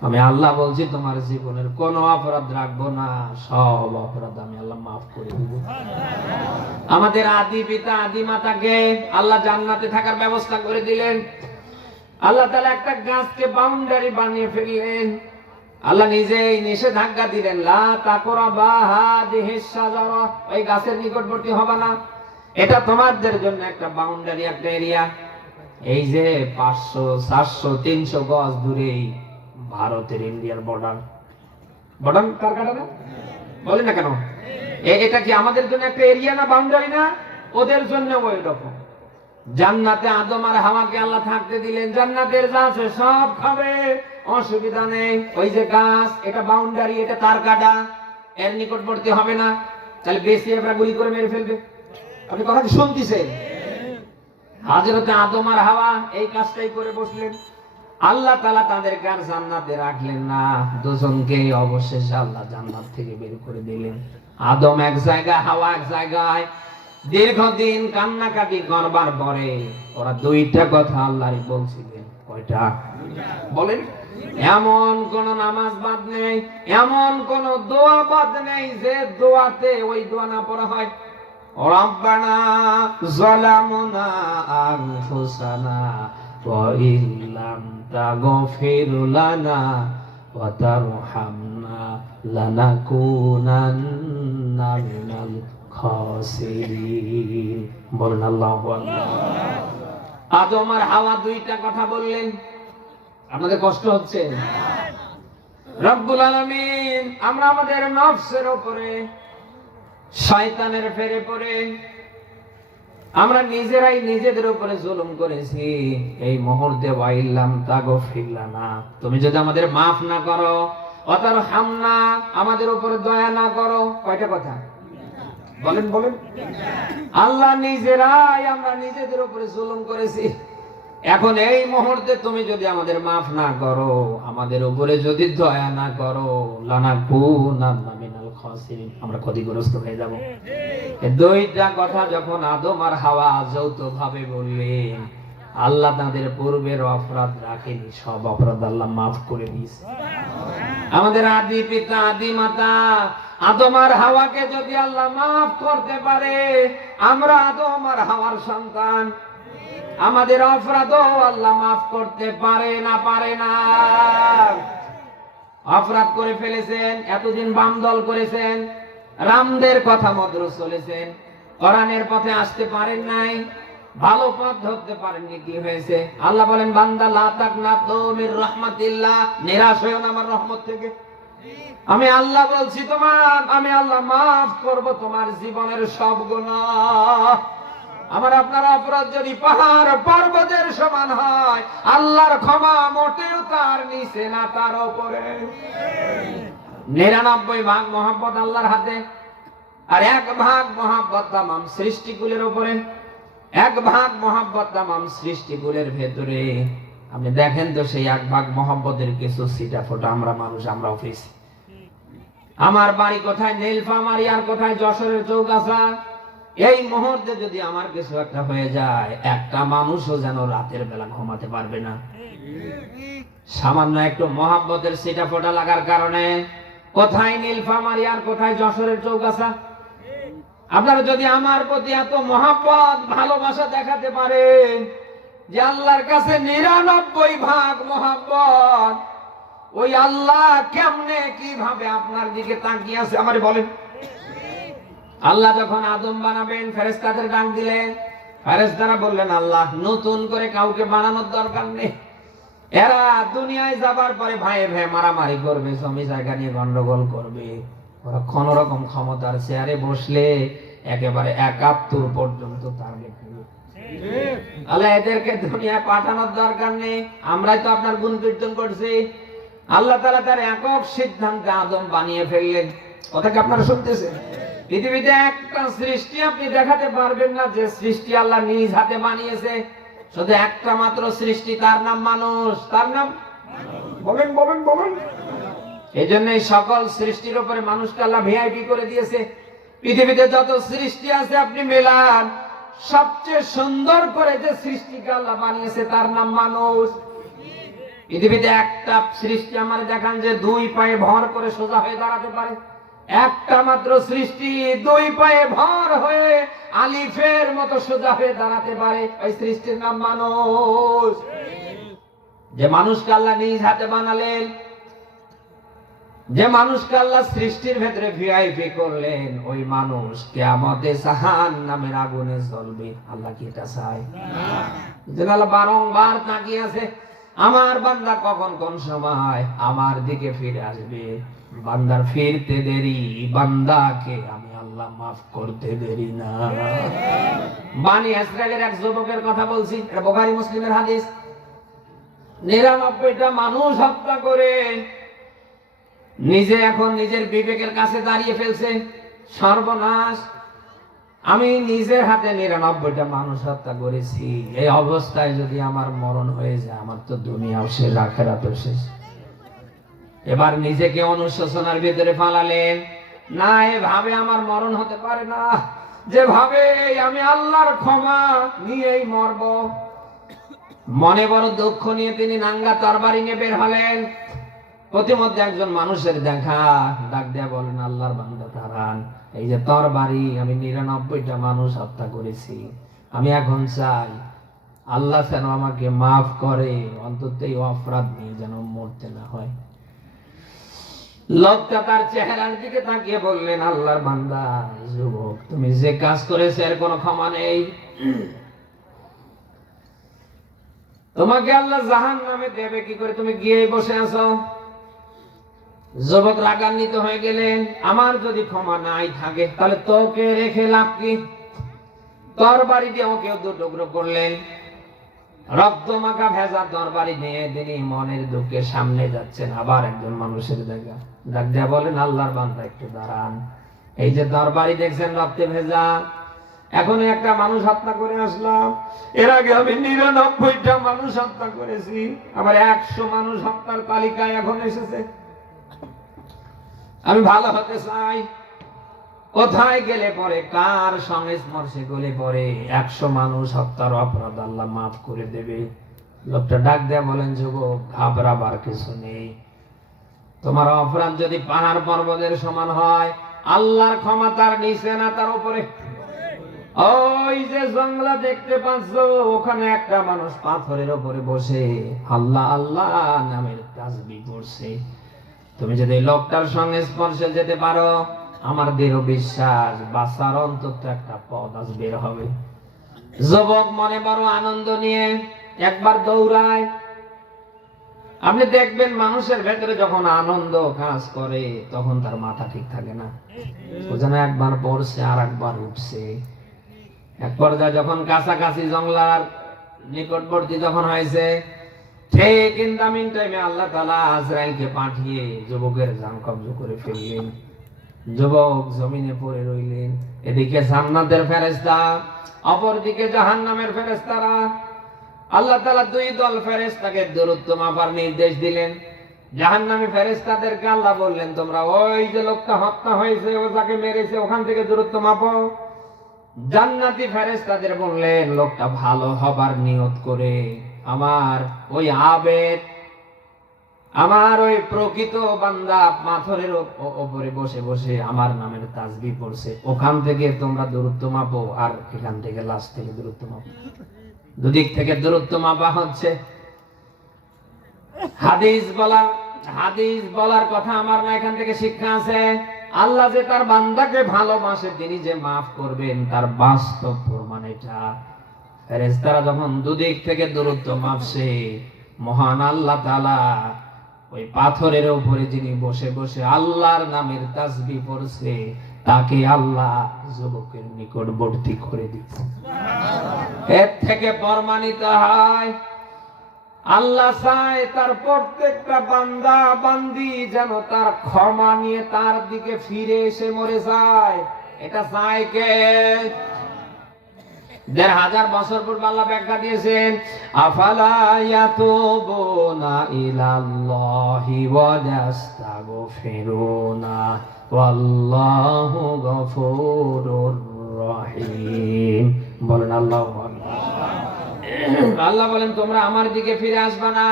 আমি আল্লাহ বলছি তোমার জীবনের কোনো অপরাধ রাখবো না, সব অপরাধ আমি আল্লাহ মাফ করে দেব। আমাদের আদি পিতা আদি মাতাকে আল্লাহ জান্নাতে থাকার ব্যবস্থা করে দিলেন। আল্লাহ তাআলা একটা গাছকে বাউন্ডারি বানিয়ে ফেললেন। আল্লাহ নিজেই নিষেধাজ্ঞা দিলেন, লা তাকরাবা হাযিহিস শাজারা, ওই গাছের নিকটবর্তী হবে না। এটা তোমাদের জন্য একটা বাউন্ডারি, একটা এরিয়া। এই যে 500 400 300 গজ দূরেই ভারতের ইন্ডিয়ার বর্ডার। বর্ডার কার কাটা না বলেন না কেন? এটা কি আমাদের জন্য একটা এরিয়া না, বাউন্ডারি না? ওদের জন্য ওই রকম। জান্নাতে আদম আর হাওয়াকে আল্লাহ থাকতে দিলেন, জান্নাতের যা আছে সব খাবে, অসুবিধা নেই। ওই যে গাছ, এটা বাউন্ডারি, এটা তার কাটা, এর নিকটবর্তী হবে না, তাহলে বেশি আমরা গুলি করে মেরে ফেলবে। আপনি কথা কি শুনতেছেন? হযরতে আদম আর হাওয়া এই কাজটাই করে বসলেন। আল্লাহ তাআলা তাদেরকে আর জান্নাতে রাখলেন না, দুজনকে অবশেষে আল্লাহ জান্নাত থেকে বের করে দিলেন। আদম এক জায়গায়, হাওয়া এক জায়গায়। দীর্ঘদিন কান্নাকাটি করবার পরে ওরা দুইটা কথা আল্লাহরই বলছিলেন। কয়টা? বলেন। এমন কোন নামাজ বাদ নেই, এমন কোন দোয়া বাদ নেই যে দোয়াতে ওই দোয়া না পড়া হয়। রব্বানা যালামনা আনফুসানা ওয়া ইল্লাম তাগফির লানা ওয়া তারহামনা লানাকুনান্না মিনাল খাসিরিন। বলেন আল্লাহু আকবার। আদম আর হাওয়া দুইটা কথা বললেন। আপনাদের কষ্ট হচ্ছে? রব্বুল আলামিন, আমরা আমাদের নফসের উপরে শয়তানের ফেরে পড়ে আমরা নিজেরাই নিজেদের উপরে জুলুম করেছি। এই মুহূর্তে ওয়াইল্লাম তাগফির লানা, তুমি যদি আমাদের মাফ না করো, ওয়াতারহামনা, আমাদের উপরে দয়া না করো। কয়টা কথা? বলেন বলেন। আল্লাহ নিজেরাই আমরা নিজেদের উপরে জুলুম করেছি। এখন এই মুহূর্তে তুমি যদি আমাদের মাফ না করো, আমাদের উপরে যদি দয়া না করো, লানাকুনান্না মিনাল খাসিরিন, আমরা ক্ষতিগ্রস্ত হয়ে যাব। এই দুইটা কথা যখন আদম আর হাওয়া যৌথভাবে বললেন, আল্লাহ তাদের পূর্বের অপরাধ রাখেনি, সব অপরাধ আল্লাহ মাফ করে দিয়েছে। আমাদের আদি পিতা আদি মাতা আদম আর হাওয়াকে যদি আল্লাহ মাফ করতে পারে, আমরা আদম আর হাওয়ার সন্তান, আমাদের অপরাধও আল্লাহ মাফ করতে পারে না? পারে না। অপরাধ করে ফেলেছেন, এতদিন বাম দল করেছেন, রামদের কথা মতো চলেছেন, কোরআনের পথে আসতে পারেন নাই, ভালো পথ ধরতে পারেননি। কি হয়েছে? আল্লাহ বলেন, বান্দা লা তাকনাতু মির রাহমাতিল্লাহ, নিরাশ হয়ো না আমার রহমত থেকে। আমি আল্লাহ বলছি আমি আল্লাহ মাফ করব তোমার জীবনের সব গুনাহ। আমার আপনার অপরাধ যদি পাহাড় পর্বতের সমান হয়, আল্লাহর ক্ষমা মোটেও তার নিচে না তার উপরে। 99 ভাগ মহব্বত আল্লাহর হাতে, আর 1 ভাগ মহব্বত তামাম সৃষ্টিকুলের উপরে। 1 ভাগ মহব্বত তামাম সৃষ্টিকুলের ভেতরে। আপনি দেখেন তো সেই 1 ভাগ মহব্বতের কিছু ছিটা ফোটা আমরা মানুষ, আমরা অফিস। আমার বাড়ি কোথায়? নীলফামারী, আর কোথায়? যশোরের চৌগাছা। এই মুহূর্তে যদি আমার কিছু একটা হয়ে যায়, একটা মানুষও যেন রাতের বেলা ঘুমাতে পারবে না। সামান্য একটু মহব্বতের ছিটা ফোটা লাগার কারণে কোথায় নীলফামারী আর কোথায় যশোরের চৌগাছা? আপনারা যদি আমার প্রতি এত মহব্বত ভালোবাসা দেখাতে পারেন যে আল্লাহর কাছে 99 ভাগ মহব্বত, ওই আল্লাহ কেমনে কিভাবে আপনার দিকে তাকিয়ে আছে আমারে বলেন। আল্লাহ যখন আদম বানাবেন ফেরেশতাদের ডাক দিলেন, ফেরেশতারা বললেন আল্লাহ নতুন করে কাউকে বানানোর দরকার নেই, এরা দুনিয়ায় যাবার পরে ভাইয়ে ভাই মারামারি করবে, জমি জায়গা নিয়ে গন্ডগোল করবে, ওরা কোন রকম ক্ষমতার চেয়ারে বসলে একেবারে 71 পর্যন্ত টার্গেট নেবে। আল্লাহ এদেরকে দুনিয়ায় পাঠানোর দরকার নেই, আমরাই তো আপনার গুণ কীর্তন করছি। আল্লাহ তাআলা তার একক সিদ্ধান্তে আদম বানিয়ে ফেললেন। কথা কি আপনারা শুনতেছেন? পৃথিবীতে একটা সৃষ্টি আপনি দেখাতে পারবেন না যে সৃষ্টি আল্লাহ নিজ হাতে বানিয়েছে, শুধু একটা মাত্র সৃষ্টি, তার নাম মানুষ। তার নাম বলেন বলেন বলেন। এই জন্য সকল সৃষ্টির উপরে মানুষকে আল্লাহ ভিআইপি করে দিয়েছে। পৃথিবীতে যত সৃষ্টি আছে আপনি মেলান, সবচেয়ে সুন্দর করে যে সৃষ্টিকে আল্লাহ বানিয়েছে তার নাম মানুষ। পৃথিবীতে একটা সৃষ্টি আমার দেখান যে 2 পায়ে ভর করে সোজা হয়ে দাঁড়াতে পারে, একটা মাত্র সৃষ্টি 2 পায়ে ভর হয়ে আলিফের মতো সোজা হয়ে দাঁড়াতে পারে, ওই সৃষ্টির নাম মানুষ। যে মানুষকে আল্লাহ নিজ হাতে বানালেন, যে মানুষকে আল্লাহ সৃষ্টির ভেতরে ভিআইপি করলেন, ওই মানুষ কিয়ামতে জাহান্নামের আগুনে জ্বলবে। আল্লাহ কি এটা চায়? না। আল্লাহ বারংবার তাকিয়ে আছে আমার বান্দা কখন কোন সময় আমার দিকে ফিরে আসবে। বান্দার ফিরতে দেরি, বান্দাকে আমি আল্লাহ মাফ করতে দেরি না। বানি ইসরাইলের এক যুবকের কথা বলছি, এটা বুখারী মুসলিমের হাদিস। 99টা মানুষ হত্যা করে নিজে এখন নিজের বিবেকের কাছে দাঁড়িয়ে ফেলছে, সর্বনাশ, আমি নিজের হাতে 99টা মানুষ হত্যা করেছি, এই অবস্থায় যদি আমার মরণ হয়ে যায় আমার তো দুনিয়াও শেষ, আখিরাতও শেষ। এবার নিজেকে অনুশোচনার ভিতরে ফালালেন, না এভাবে আমার মরণ হতে পারে না, যেভাবে আমি আল্লাহর ক্ষমা নিয়েই মরব। মনে বড় দুঃখ নিয়ে তিনি নাঙ্গা তরবারি নিয়ে বের হলেন। প্রতিমধ্যে একজন মানুষের দেখা, ডাক দেয়া বলেন আল্লাহর বান্দা দাঁড়ান, এই যে তরবারি, আমি 99টা মানুষ হত্যা করেছি, আমি এখন চাই আল্লাহ যেন আমাকে মাফ করে, অন্তত এই অপরাধ নিয়ে যেন মরতে না হয়। লোকটা তার চেহারার দিকে তাকিয়ে বললেন আল্লাহর বান্দা, যুবক তুমি যে কাজ করেছো এর কোনো ক্ষমা নেই, তোমাকে আল্লাহ জাহান্নামে দেবে কি করে, তুমি গিয়ে বসে আছো। যুবক রাগান্বিত হয়ে গেলেন, আমার যদি ক্ষমা নাই থাকে তাহলে তোকে রেখে লাভ কি? তরবারি দিয়ে ওকে 2 টুকরো করলেন, রক্ত মাখা ভেজা তরবারি নিয়ে তিনি মনের দুঃখে সামনে যাচ্ছেন। আবার একজন মানুষের দেখা, ডাক দেয়া বলেন আল্লাহর বান্দা একটু দাঁড়ান, এই যে তরবারি দেখছেন রক্তে ভেজা, এখন একটা মানুষ হত্যা করে আসলাম, এর আগে আমি 99টা মানুষ হত্যা করেছি, আবার 100 মানুষ হত্যার তালিকায় এখন এসেছে। আমি ভালো হতে চাই, কোথায় গেলে পরে কার সংস্পর্শে গেলে পরে 100 মানুষ হত্যার অপরাধ আল্লাহ মাফ করে দেবে। লোকটা ডাক দেয়া বলেন যুবক ঘাবড়াবার কিছু নেই, তোমার অপরাধ যদি পাহাড় পর্বতের সমান হয় আল্লাহর ক্ষমা তার নিচে না তার উপরে। ওই যে জঙ্গলা দেখতে পাচ্ছ, ওখানে একটা মানুষ পাথরের উপরে বসে আল্লাহ আল্লাহ নামের তাসবিহ পড়ছে, তুমি যদি লোকটার সঙ্গে স্পর্শে যেতে পারো আমার দৃঢ় বিশ্বাস বাঁচার অন্তত একটা পথ আজ বের হবে। যুবক মনে বড় আনন্দ নিয়ে একবার দৌড়ায়। আপনি দেখবেন মানুষের ভেতরে যখন আনন্দ কাজ করে তখন তার মাথা ঠিক থাকে না, ও যেন একবার পড়ছে আর একবার উঠছে। এক পর্যায়ে যখন কাছাকাছি জঙ্গলার নিকটবর্তী যখন হয়েছে, ঠিক ইন দ্য মিন টাইমে আল্লাহ তাআলা আজরাইলকে পাঠিয়ে যুবকের জান কবজ করে ফেললেন। যুবক জমিনে পড়ে রইলেন, এদিকে জান্নাতের ফেরেশতা, অপরদিকে জাহান্নামের ফেরেশতারা। আল্লাহ তাআলা 2 দল ফেরেশতাকে দূরত্ব মাপার নির্দেশ দিলেন। জাহান্নামী ফেরেশতাদেরকে আল্লাহ বললেন তোমরা ওই যে লোকটা হত্যা হয়েছে, ও যাকে মেরেছে ওখান থেকে দূরত্ব মাপো। জান্নাতি ফেরেশতাদের বললেন লোকটা ভালো হবার নিয়ত করে আমার ওই আবেদ আমার ওই প্রকৃত বান্দা পাথরের উপরে বসে বসে আমার নামের তাসবিহ পড়ছে, ওখান থেকে তোমরা দূরত্ব মাপো আর এখান থেকে লাশ থেকে দূরত্ব মাপো। দুদিক থেকে দূরত্ব মাপা হচ্ছে। হাদিস বলার কথা আমার না, এখান থেকে শিক্ষা আছে। আল্লাহ যে তার বান্দাকে ভালোবাসে, তিনি যে মাফ করবেন, তার বাস্তব প্রমাণ এটা। ফেরেশতারা যখন দুদিক থেকে দূরত্ব মাপছে, মহান আল্লাহ তাআলা ওই পাথরের উপরে যিনি বসে বসে আল্লাহর নামের তাসবিহ পড়ছে, তাকে আল্লাহ যুবকের নিকটবর্তী করে দিয়েছে। এর থেকে প্রমাণিত হয় আল্লাহ চায় তার প্রত্যেকটা বান্দা বান্দি যেন তার ক্ষমা নিয়ে তার দিকে ফিরে এসে মরে যায়। এটা চায় কে? ১৫০০ বছর পূর্বে আল্লাহ ব্যাখ্যা দিয়েছেন, আফালা ইয়াতুবুনা ইলাল্লাহি ওয়া ইয়াস্তাগফিরুনা ওয়াল্লাহু গফুরুর রহিম। বলেন আল্লাহু আকবার। আল্লাহ বলেন, তোমরা আমার দিকে ফিরে আসবা না?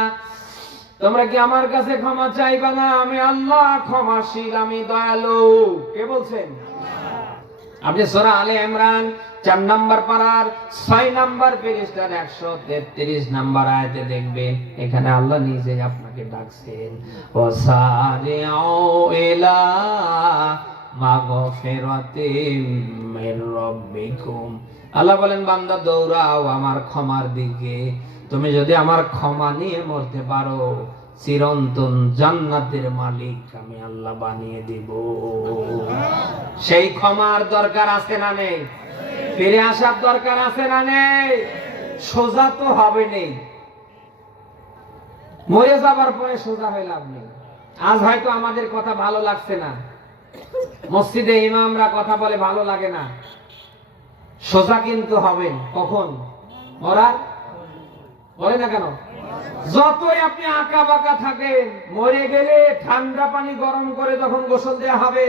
তোমরা কি আমার কাছে ক্ষমা চাইবা না? আমি আল্লাহ ক্ষমাশীল, আমি দয়ালু। কে বলছেন? আপনি সূরা আলে ইমরান ৪ নম্বর পারার ৬ নম্বর পৃষ্ঠার ১৩৩ নম্বর আয়াতে দেখবেন, এখানে আল্লাহ নিজে আপনাকে ডাকছেন, ওয়াসারিউ ইলা মাগফিরাতিম মির রাব্বিকুম। আল্লাহ বলেন, বান্দা দৌড়াও আমার ক্ষমার দিকে। তুমি যদি আমার ক্ষমা নিয়ে মরতে পারো, চিরন্তন জান্নাতের মালিক আমি আল্লাহ বানিয়ে দিব। সেই ক্ষমার দরকার আছে না নেই? ফিরে আসার দরকার আছে না নেই? সোজা তো হবে নেই, মরে যাবার পরে সোজা হয়ে লাভ নেই। আজ হয়তো আমাদের কথা ভালো লাগছে না, মসজিদে ইমামরা কথা বলে ভালো লাগে না, সোজা কিন্তু হবেন কখন? মরার বলে না কেন? যতই আপনি আঁকা বাঁকা থাকেন, মরে গেলে ঠান্ডা পানি গরম করে যখন গোসল দেওয়া হবে,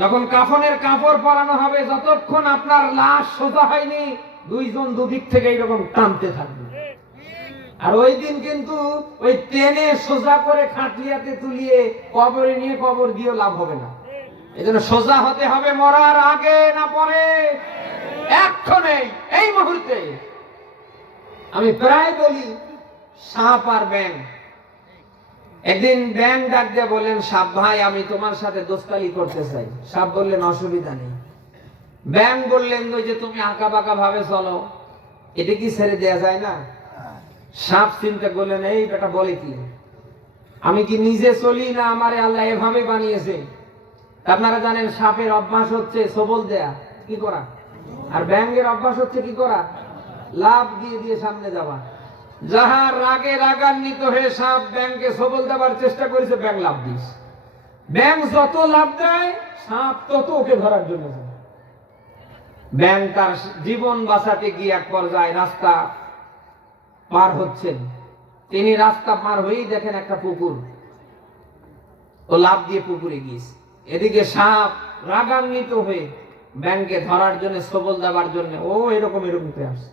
যখন কাফনের কাপড় পরানো হবে, যতক্ষণ আপনার লাশ সোজা হয়নি, দুইজন দুদিক থেকে এইরকম টানতে থাকবে। আর ওই দিন কিন্তু ওই টেনে সোজা করে খাটিয়াতে তুলিয়ে কবরে নিয়ে কবর দিয়ে লাভ হবে না। এজন্য সোজা হতে হবে মরার আগে না পরে, এক্ষণে এই মুহূর্তে। আমি প্রায় বলি সাপ আর ব্যাঙ। একদিন ব্যাঙ ডাক দিয়ে বললেন, সাপ ভাই আমি তোমার সাথে দোস্তালি করতে চাই। সাপ বললেন, অসুবিধা নেই। ব্যাঙ বললেন, ওই যে তুমি আঁকা বাঁকা ভাবে চলো, এটা কি ছেড়ে দেয়া যায় না? সাপ চিন্তা করলেন, এই বেটা বলে কি, আমি কি নিজে চলি না আমারে আল্লাহ এভাবে বানিয়েছে? আপনারা জানেন সাপের অভ্যাস হচ্ছে সবল দেয়া, কি করা, আর ব্যাঙের অভ্যাস হচ্ছে কি করা, লাভ দিয়ে দিয়ে সামনে যাওয়া। যাহার রাগে রাগান্বিত হয়ে সাপ ব্যাঙকে সবল দেওয়ার চেষ্টা করেছে, ব্যাঙ লাভ দিস। ব্যাঙ যত লাভ দেয়, সাপ তত ওকে ধরার জন্য যায়। ব্যাঙ তার জীবন বাঁচাতে গিয়ে এক পর্যায়ে রাস্তা পার হচ্ছেন, তিনি রাস্তা পার হয়েই দেখেন একটা পুকুর, ও লাভ দিয়ে পুকুরে গিয়েছে। এদিকে সাপ রাগান্বিত হয়ে ব্যাঙকে ধরার জন্য সবল দেওয়ার জন্য ও এরকম আসছে।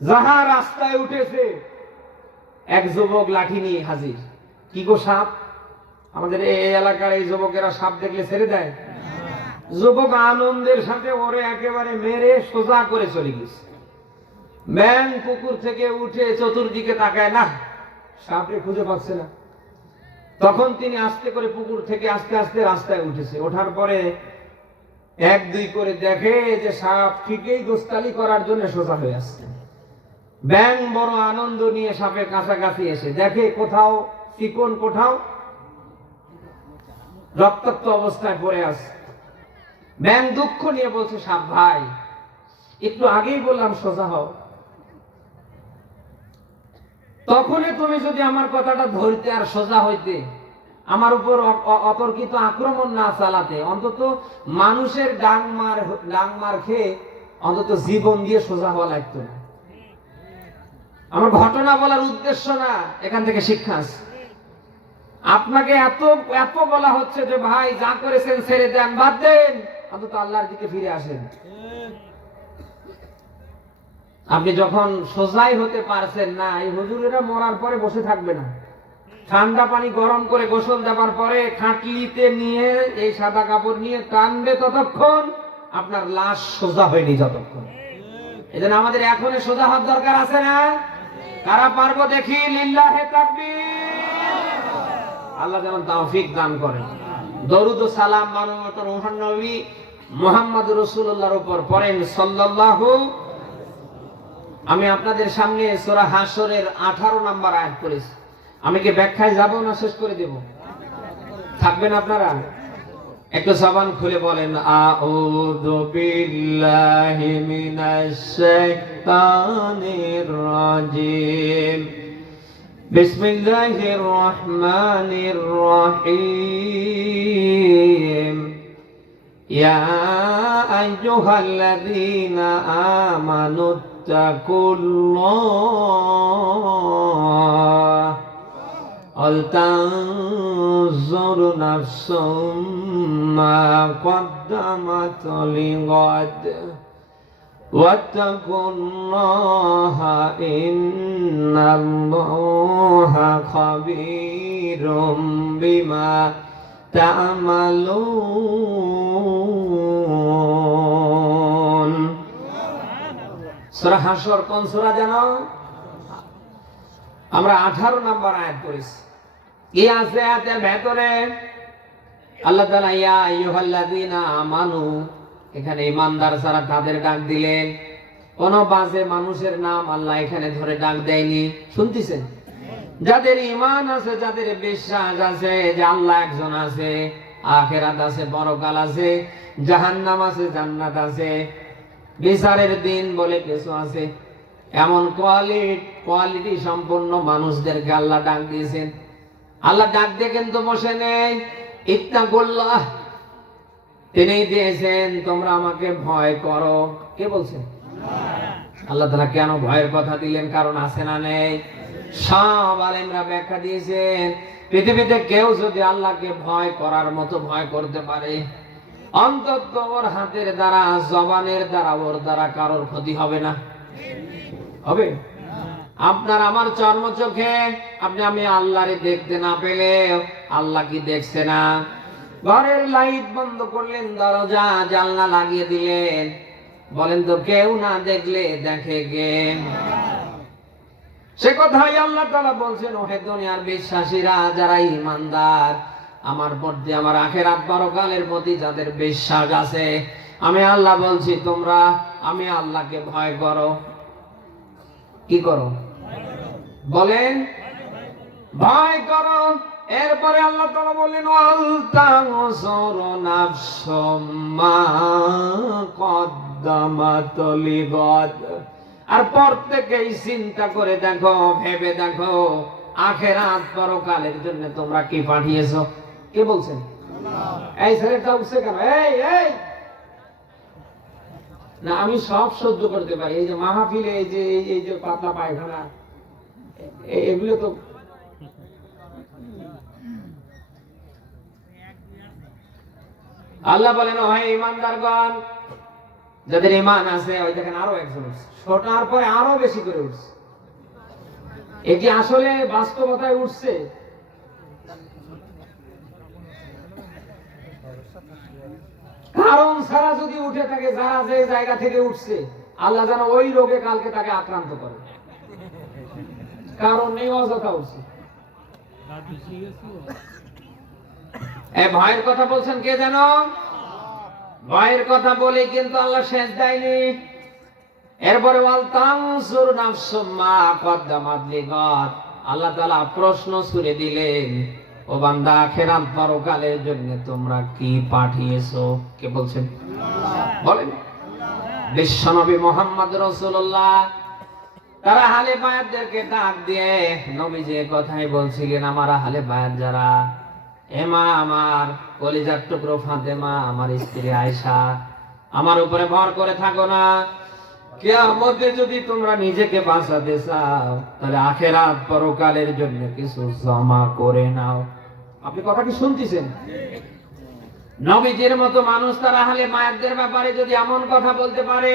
যাহা রাস্তায় উঠেছে, এক যুবক লাঠি নিয়ে হাজির। কি গো সাপ? আমাদের এই এলাকার এই যুবকেরা সাপ দেখলে ছেড়ে দেয়? যুবক আনন্দের সাথে ওরে একেবারে মেরে সোজা করে চলে গেছে। ব্যাঙ পুকুর থেকে উঠে চতুর্দিকে তাকায়, না সাপে খুঁজে পাচ্ছে না। তখন তিনি আস্তে করে পুকুর থেকে আস্তে আস্তে রাস্তায় উঠেছে। ওঠার পরে এক দুই করে দেখে যে সাপ ঠিকই দোস্তালি করার জন্য সোজা হয়ে আসছে। ব্যাঙ বড় আনন্দ নিয়ে সাপের কাছাকাছি এসে দেখে কোথাও চিকন, কোথাও রক্তাক্ত অবস্থায় পড়ে আছে। ব্যাঙ দুঃখ নিয়ে বলছে, সাপ ভাই একটু আগেই বললাম সোজা হও, তখনই তুমি যদি আমার কথাটা ধরতে আর সোজা হইতে, আমার উপর অতর্কিত আক্রমণ না চালাতে, অন্তত মানুষের ডাং মার খেয়ে অন্তত জীবন দিয়ে সোজা হওয়া লাগতো না। আমার ঘটনা বলার উদ্দেশ্য না, এখান থেকে শিক্ষা আছে। আপনাকে এত এত বলা হচ্ছে যে ভাই যা করেছেন ছেড়ে দেন, বাদ দেন, অন্তত আল্লাহর দিকে ফিরে আসেন। আপনি যখন সোজাই হতে পারছেন না, এই হুজুরেরা মরার পরে বসে থাকবে না, ঠান্ডা পানি গরম করে গোসল দেওয়ার পরে খাটলিতে নিয়ে এই সাদা কাপড় নিয়ে টানবে ততক্ষণ আপনার লাশ সোজা হয়নি যতক্ষণ। এজন্য আমাদের এখনই সোজা হওয়ার দরকার আছে না? কারা পারবো দেখি লিল্লাহে তাকবীর। আল্লাহ যেন তৌফিক দান করেন। দরুদ ও সালাম মানবতার মহান নবী মুহাম্মদ রাসূলুল্লাহর উপর পড়েন সাল্লাল্লাহু। আমি আপনাদের সামনে সূরা হাশরের 18 নম্বর আয়াত পড়েছি। আমি কি ব্যাখ্যায় যাব না শেষ করে দেব? থাকবেন আপনারা? একটু জবান খুলে বলেন আউযু বিল্লাহি মিনাশ শাইতানির রাজিম বিসমিল্লাহির রহমানির রহিম ইয়া আইয়ুহাল্লাযীনা আমানুত্তাকুল্লাহ ولتنظر نفس ما قدمت لغد واتقوا الله إن الله خبير بما تعملون সূরা হাশর কোন সূরা জানো? আমরা 18 নম্বর আয়াত পড়েছি। কি আছে আয়াতের ভেতরে? আল্লাহ তাআলা ইয়া আইয়ুহাল্লাযীনা আমানু, এখানে ঈমানদার যারা তাদের ডাক দিলেন। কোন বাজে মানুষের নাম আল্লাহ এখানে ধরে ডাক দেয়নি। শুনতেছেন? যাদের ঈমান আছে, যাদের বিশ্বাস আছে যে আল্লাহ একজন আছে, আখিরাত আছে, পরকাল আছে, জাহান্নাম আছে, জান্নাত আছে, বিচারের দিন বলে কিছু আছে, এমন কোয়ালিটি সম্পন্ন মানুষদেরকে আল্লাহ ডাক দিয়েছেন। আল্লাহ ডাক দিয়ে কিন্তু বসে নেই। ইত্তাকুল্লাহ, তিনি দিয়েছেন তোমরা আমাকে ভয় করো। কে বলছেন? আল্লাহ তাআলা কেন ভয়ের কথা দিলেন? কারণ আছে না নেই? সব আলেমরা ব্যাখ্যা দিয়েছেন। পৃথিবীতে কেউ যদি আল্লাহকে ভয় করার মতো ভয় করতে পারে, অন্তত ওর হাতের দ্বারা, জবানের দ্বারা, ওর দ্বারা কারোর ক্ষতি হবে না। হবে? আপনার আমার চর্ম চোখে আমি আল্লাহরে দেখতে না পেলে আল্লাহ কি দেখছে না? ঘরের লাইট বন্ধ করলেন, দরজা জানলা লাগিয়ে দিলেন, বলেন তো কেউ না দেখলে দেখে কে? সে কথাই আল্লাহ তাআলা বলছেন, ওহে দুনিয়ার বিশ্বাসীরা, যারা ঈমানদার, আমার প্রতি, আমার আখিরাত পরকালের প্রতি যাদের বিশ্বাস আছে, আমি আল্লাহ বলছি তোমরা আমি আল্লাহকে ভয় করো। কি করো? বলেন ভয় করো। এরপরে আল্লাহ তাআলা বললেন ওয়াল তানসুরু নাফসুম মা কদ্দামাত লিগাদ, আর প্রত্যেকেই চিন্তা করে দেখো, ভেবে দেখো আখিরাত পরকালের জন্য তোমরা কি পাঠিয়েছো। কে বলছেন? এই ছেলেটা উঠছে কেন? এই না, আমি সব সহ্য করতে পারি। এই যে মাহফিলে এই যে পাতলা পায়খানা, এগুলো তো আল্লাহ বলেন ওহে ঈমানদারগণ, যাদের ঈমান আছে, ওই দেখেন আরো একজন উঠছে, ছোটার পরে আরো বেশি করে উঠছে। এটি আসলে বাস্তবতায় উঠছে। কারণ ছাড়া যদি উঠে থাকে, যারা যে জায়গা থেকে উঠছে, আল্লাহ যেন ওই রোগে কালকে তাকে আক্রান্ত করে। কারণ নেই, অযথা উঠছে। ভয়ের কথা বলছেন কে যেন? ভয়ের কথা বলে কিন্তু আল্লাহ শেষ দেয়নি। এরপরে ওয়াল তানসুর নাফসুম মা কদ্দামাত লিগাদ, আল্লাহ তাআলা প্রশ্ন ছুড়ে দিলেন, ও বান্দা আখিরাত পরকালের জন্য তোমরা কি পাঠিয়েছো? কে বলছেন? বলেন। বিশ্বনবী মুহাম্মদ রাসূলুল্লাহ তারা আহলে বায়াতদেরকে ডাক দিয়ে নবীজি কথাই বলছিলেন, আমার আহলে বায়াত যারা, এমা আমার কলিজার টুকরো ফাতেমা, আমার স্ত্রী আয়েশা, আমার উপরে ভর করে থাকো না। কিয়ামতে যদি তোমরা নিজেকে বাঁচাতে চাও, তাহলে আখিরাত পরকালের জন্য কিছু জমা করে নাও। আপনি কথা কি শুনতেছেন? নবীজির মতো মানুষ তারা আহলে বায়াতদের ব্যাপারে যদি এমন কথা বলতে পারে,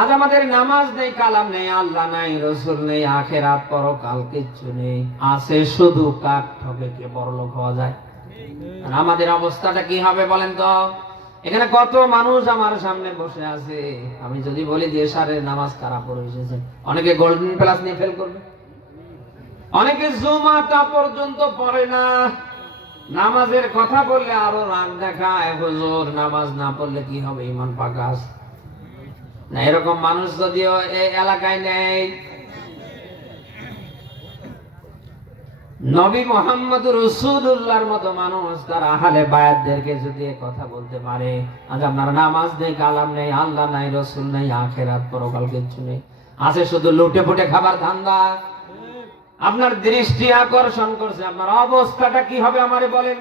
আজ আমাদের নামাজ নেই, কালাম নেই, আল্লাহ নাই, রসুল নেই, আখেরাত পরকাল কিচ্ছু নেই, আছে শুধু কাক ঠকে কে বড়লোক হওয়া যায়। আর আমাদের অবস্থাটা কি হবে বলেন তো? এখানে কত মানুষ আমার সামনে বসে আছে, আমি যদি বলি যে এশারের নামাজ কারা পড়ে এসেছে, অনেকে গোল্ডেন প্লাস নিয়ে ফেল করবে, অনেকে জুমাটা পর্যন্ত পড়ে না। নামাজের কথা বললে আরো রাগ দেখায়, হুজুর নামাজ না পড়লে কি হবে, ঈমান পাকা আছে না। এরকম মানুষ যদিও এই এলাকায় নেই। নবী মুহাম্মদ রাসূলুল্লাহর মতো মানুষ তার আহলে বায়াতদেরকে যদি এই কথা বলতে পারে, আজ আপনার নামাজ নেই, কালাম নেই, আল্লাহ নাই, রসুল নেই, আখিরাত পরকাল কিচ্ছু নেই, আছে শুধু লুটে ফুটে খাবার ধান্দা, আপনার দৃষ্টি আকর্ষণ করছে, আপনার অবস্থাটা কি হবে আমারে বলেন?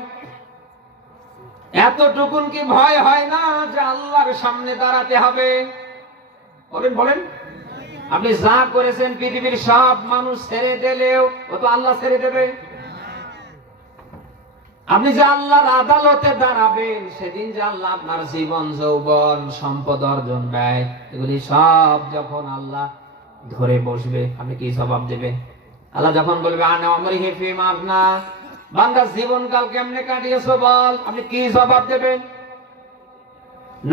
এতটুকুন কি ভয় হয় না যে আল্লাহর সামনে দাঁড়াতে হবে? বলেন বলেন। আপনি যা করেছেন পৃথিবীর সব মানুষ ছেড়ে দিলেও ও তো আল্লাহ ছেড়ে দেবে। আপনি যে আল্লাহর আদালতে দাঁড়াবেন, সেদিন যে আল্লাহ আপনার জীবন, যৌবন, সম্পদ অর্জন ব্যয় এগুলি সব যখন আল্লাহ ধরে বসবে, আপনি কি জবাব দেবেন? আল্লাহ যখন বলবে আনা আমরিহি ফিমা আফনা, বান্দা জীবনকাল কেমনে কাটিয়েছো বল, আপনি কি জবাব দেবেন?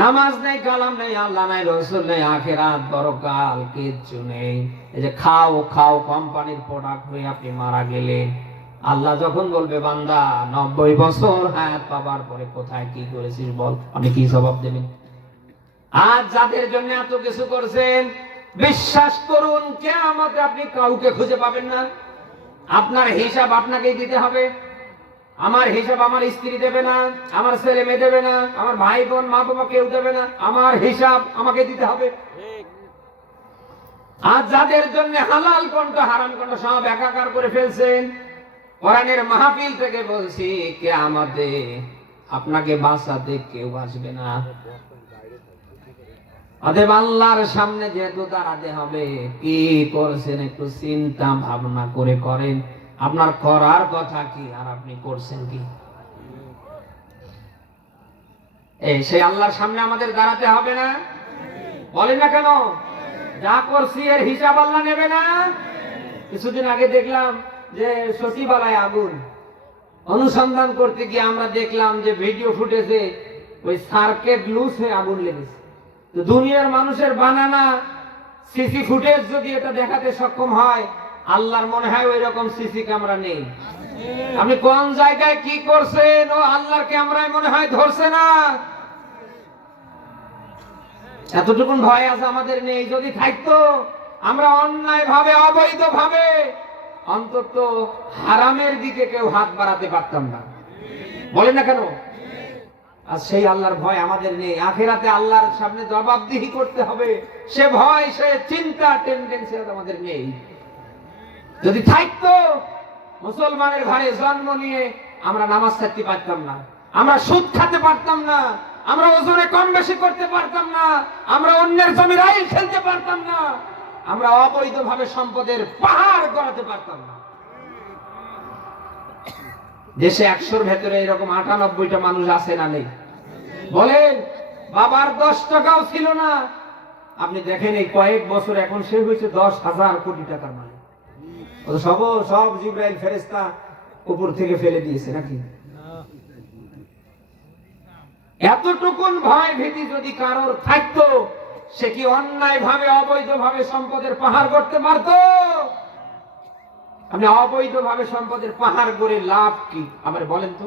নামাজ নেই, কালাম নেই, আল্লাহ নাই, রসুল নেই, আখিরাত পরকাল কিচ্ছু নেই। এই যে খাও খাও কোম্পানির প্রোডাক্ট হয়ে আপনি মারা গেলেন, আল্লাহ যখন বলবে বান্দা 90 বছর হায়াত পাবার পরে কোথায় কি করেছিস বল, আপনি কি জবাব দেবেন? আজ যাদের জন্য এত কিছু করছেন, বিশ্বাস করুন কিয়ামতে আপনি কাউকে খুঁজে পাবেন না। আপনার হিসাব আপনাকেই দিতে হবে। আমার হিসাব আমার স্ত্রী দেবে না, আমার ছেলে মেয়ে দেবে না, আমার ভাই বোন মা বাবা কেউ দেবে না, আমার হিসাব আমাকে দিতে হবে। আজ যাদের জন্য হালাল কণ্ঠ হারাম কণ্ঠ সব একাকার করে ফেলছেন, কোরআনের মাহফিল থেকে বলছি কিয়ামতে আপনাকে বাঁচাতে কেউ আসবে না। অতএব আল্লাহর সামনে যেহেতু দাঁড়াতে হবে, কি করছেন একটু চিন্তা ভাবনা করে করেন। আপনার করার কথা কি আর আপনি করছেন কি? এই সেই আল্লাহর সামনে আমাদের দাঁড়াতে হবে না? বলেন না কেন? যা করছি এর হিসাব আল্লাহ নেবে না? কিছুদিন আগে দেখলাম যে সচিবালয়ে আগুন, অনুসন্ধান করতে গিয়ে আমরা দেখলাম যে ভিডিও ফুটেজে ওই সার্কিট লুজ হয়ে আগুন লেগেছে। তো দুনিয়ার মানুষের বানানা সিসি ফুটেজ যদি এটা দেখাতে সক্ষম হয়, আল্লাহর মনে হয় ওই রকম সিসি ক্যামেরা নেই। আপনি কোন জায়গায় কি করছেন ও আল্লাহর ক্যামেরায় মনে হয় ধরছে না। এতটুকুন ভয় আছে আমাদের নেই। যদি থাকতো আমরা অন্যায় ভাবে, অবৈধ ভাবে অন্তত হারামের দিকে কেউ হাত বাড়াতে পারতাম না। বলেন না কেন? আর সেই আল্লাহর ভয় আমাদের নেই। আখিরাতে আল্লাহর সামনে জবাবদিহি করতে হবে, সে ভয়, সে চিন্তা, টেন্ডেন্সি আমাদের নেই। যদি থাকতো, মুসলমানের ঘরে জন্ম নিয়ে আমরা নামাজ ছাড়তে পারতাম না, আমরা সুদ খেতে পারতাম না, আমরা ওজনে কম বেশি করতে পারতাম না, আমরা অন্যের জমির আইল খেলতে পারতাম না, আমরা অবৈধভাবে সম্পদের পাহাড় গড়াতে পারতাম না। দেশে 100-র ভেতরে এরকম 98টা মানুষ আছে না নেই? বলেন। বাবার 10 টাকাও ছিল না। আপনি দেখেন এই কয়েক বছর এখন সে হয়েছে 10,000 কোটি টাকার মালিক। সব জিবরাইল ফেরেশতা উপর থেকে ফেলে দিয়েছে নাকি? এতটুকুন ভয় ভীতি যদি কারোর থাকতো, সে কি অন্যায় ভাবে, অবৈধ ভাবে সম্পদের পাহাড় গড়তে পারতো? আপনি অবৈধ ভাবে সম্পদের পাহাড় গড়ে লাভ কি আমার বলেন তো?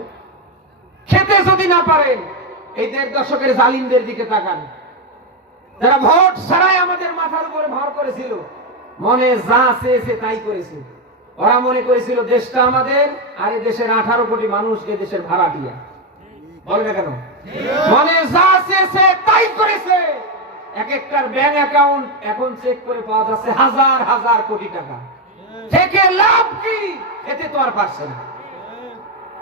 খেতে যদি না পারেন, এই 1.5 দশকের জালিমদের দিকে তাকান, যারা ভোট ছাড়াই আমাদের মাথার উপরে ভর করেছিল, মনে যা চেয়েছে তাই করেছে। ওরা মনে করেছিল দেশটা আমাদের, আর এই দেশের 18 কোটি মানুষ এ দেশের ভাড়াটিয়া। বলে না কেন? মনে যা চেয়েছে তাই করেছে। এক একটার ব্যাংক অ্যাকাউন্ট এখন চেক করে পাওয়া যাচ্ছে হাজার হাজার কোটি টাকা। থেকে লাভ কি? এতে তো আর পারছে না।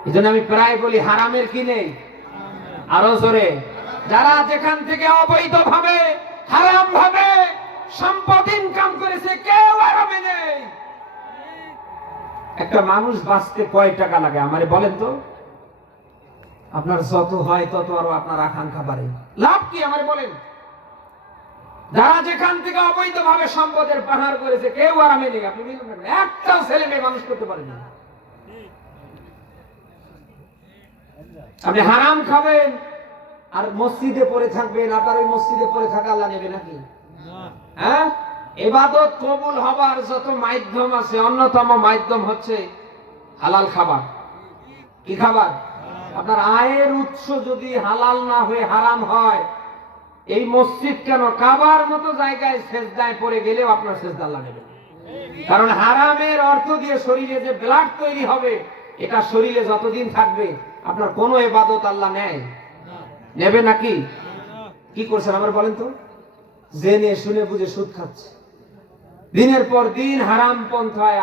এই জন্য আমি প্রায় বলি হারামের কি নেই? আরো জোরে। যারা যেখান থেকে অবৈধ ভাবে, হারাম ভাবে সম্পদ ইনকাম করেছে, কেউ আরামে নেই। একটা মানুষ বাঁচতে কয় টাকা লাগে আমারে বলেন তো? আপনার যত হয় তত আরো আপনার আকাঙ্ক্ষা বাড়ে। লাভ কি আমারে বলেন? যারা যেখান থেকে অবৈধভাবে সম্পদের পাহাড় করেছে কেউ আরামে নেই। আপনি একটাও ছেলে মেয়ে মানুষ করতে পারেনি। আপনি হারাম খাবেন আর মসজিদে পড়ে থাকবেন, আপনার ওই মসজিদে পড়ে থাকা আল্লাহ নেবে নাকি? হ্যাঁ, ইবাদত কবুল হবার যত মাধ্যম আছে অন্যতম মাধ্যম হচ্ছে হালাল খাবার। কি খাবার? আপনার আয়ের উৎস যদি হালাল না হয়ে হারাম হয়, এই মসজিদ কেন কাবার মতো জায়গায় সেজদায় পড়ে গেলেও আপনার সেজদা আল্লাহ নেবে। কারণ হারামের অর্থ দিয়ে শরীরে যে ব্লাড তৈরি হবে, এটা শরীরে যতদিন থাকবে আপনার কোনো ইবাদত আল্লাহ নেবে নাকি? কি করছেন আবার বলেন তো? জেনে শুনে বুঝে সুদ খাচ্ছে, দিনের পর দিন হারাম পন্থায়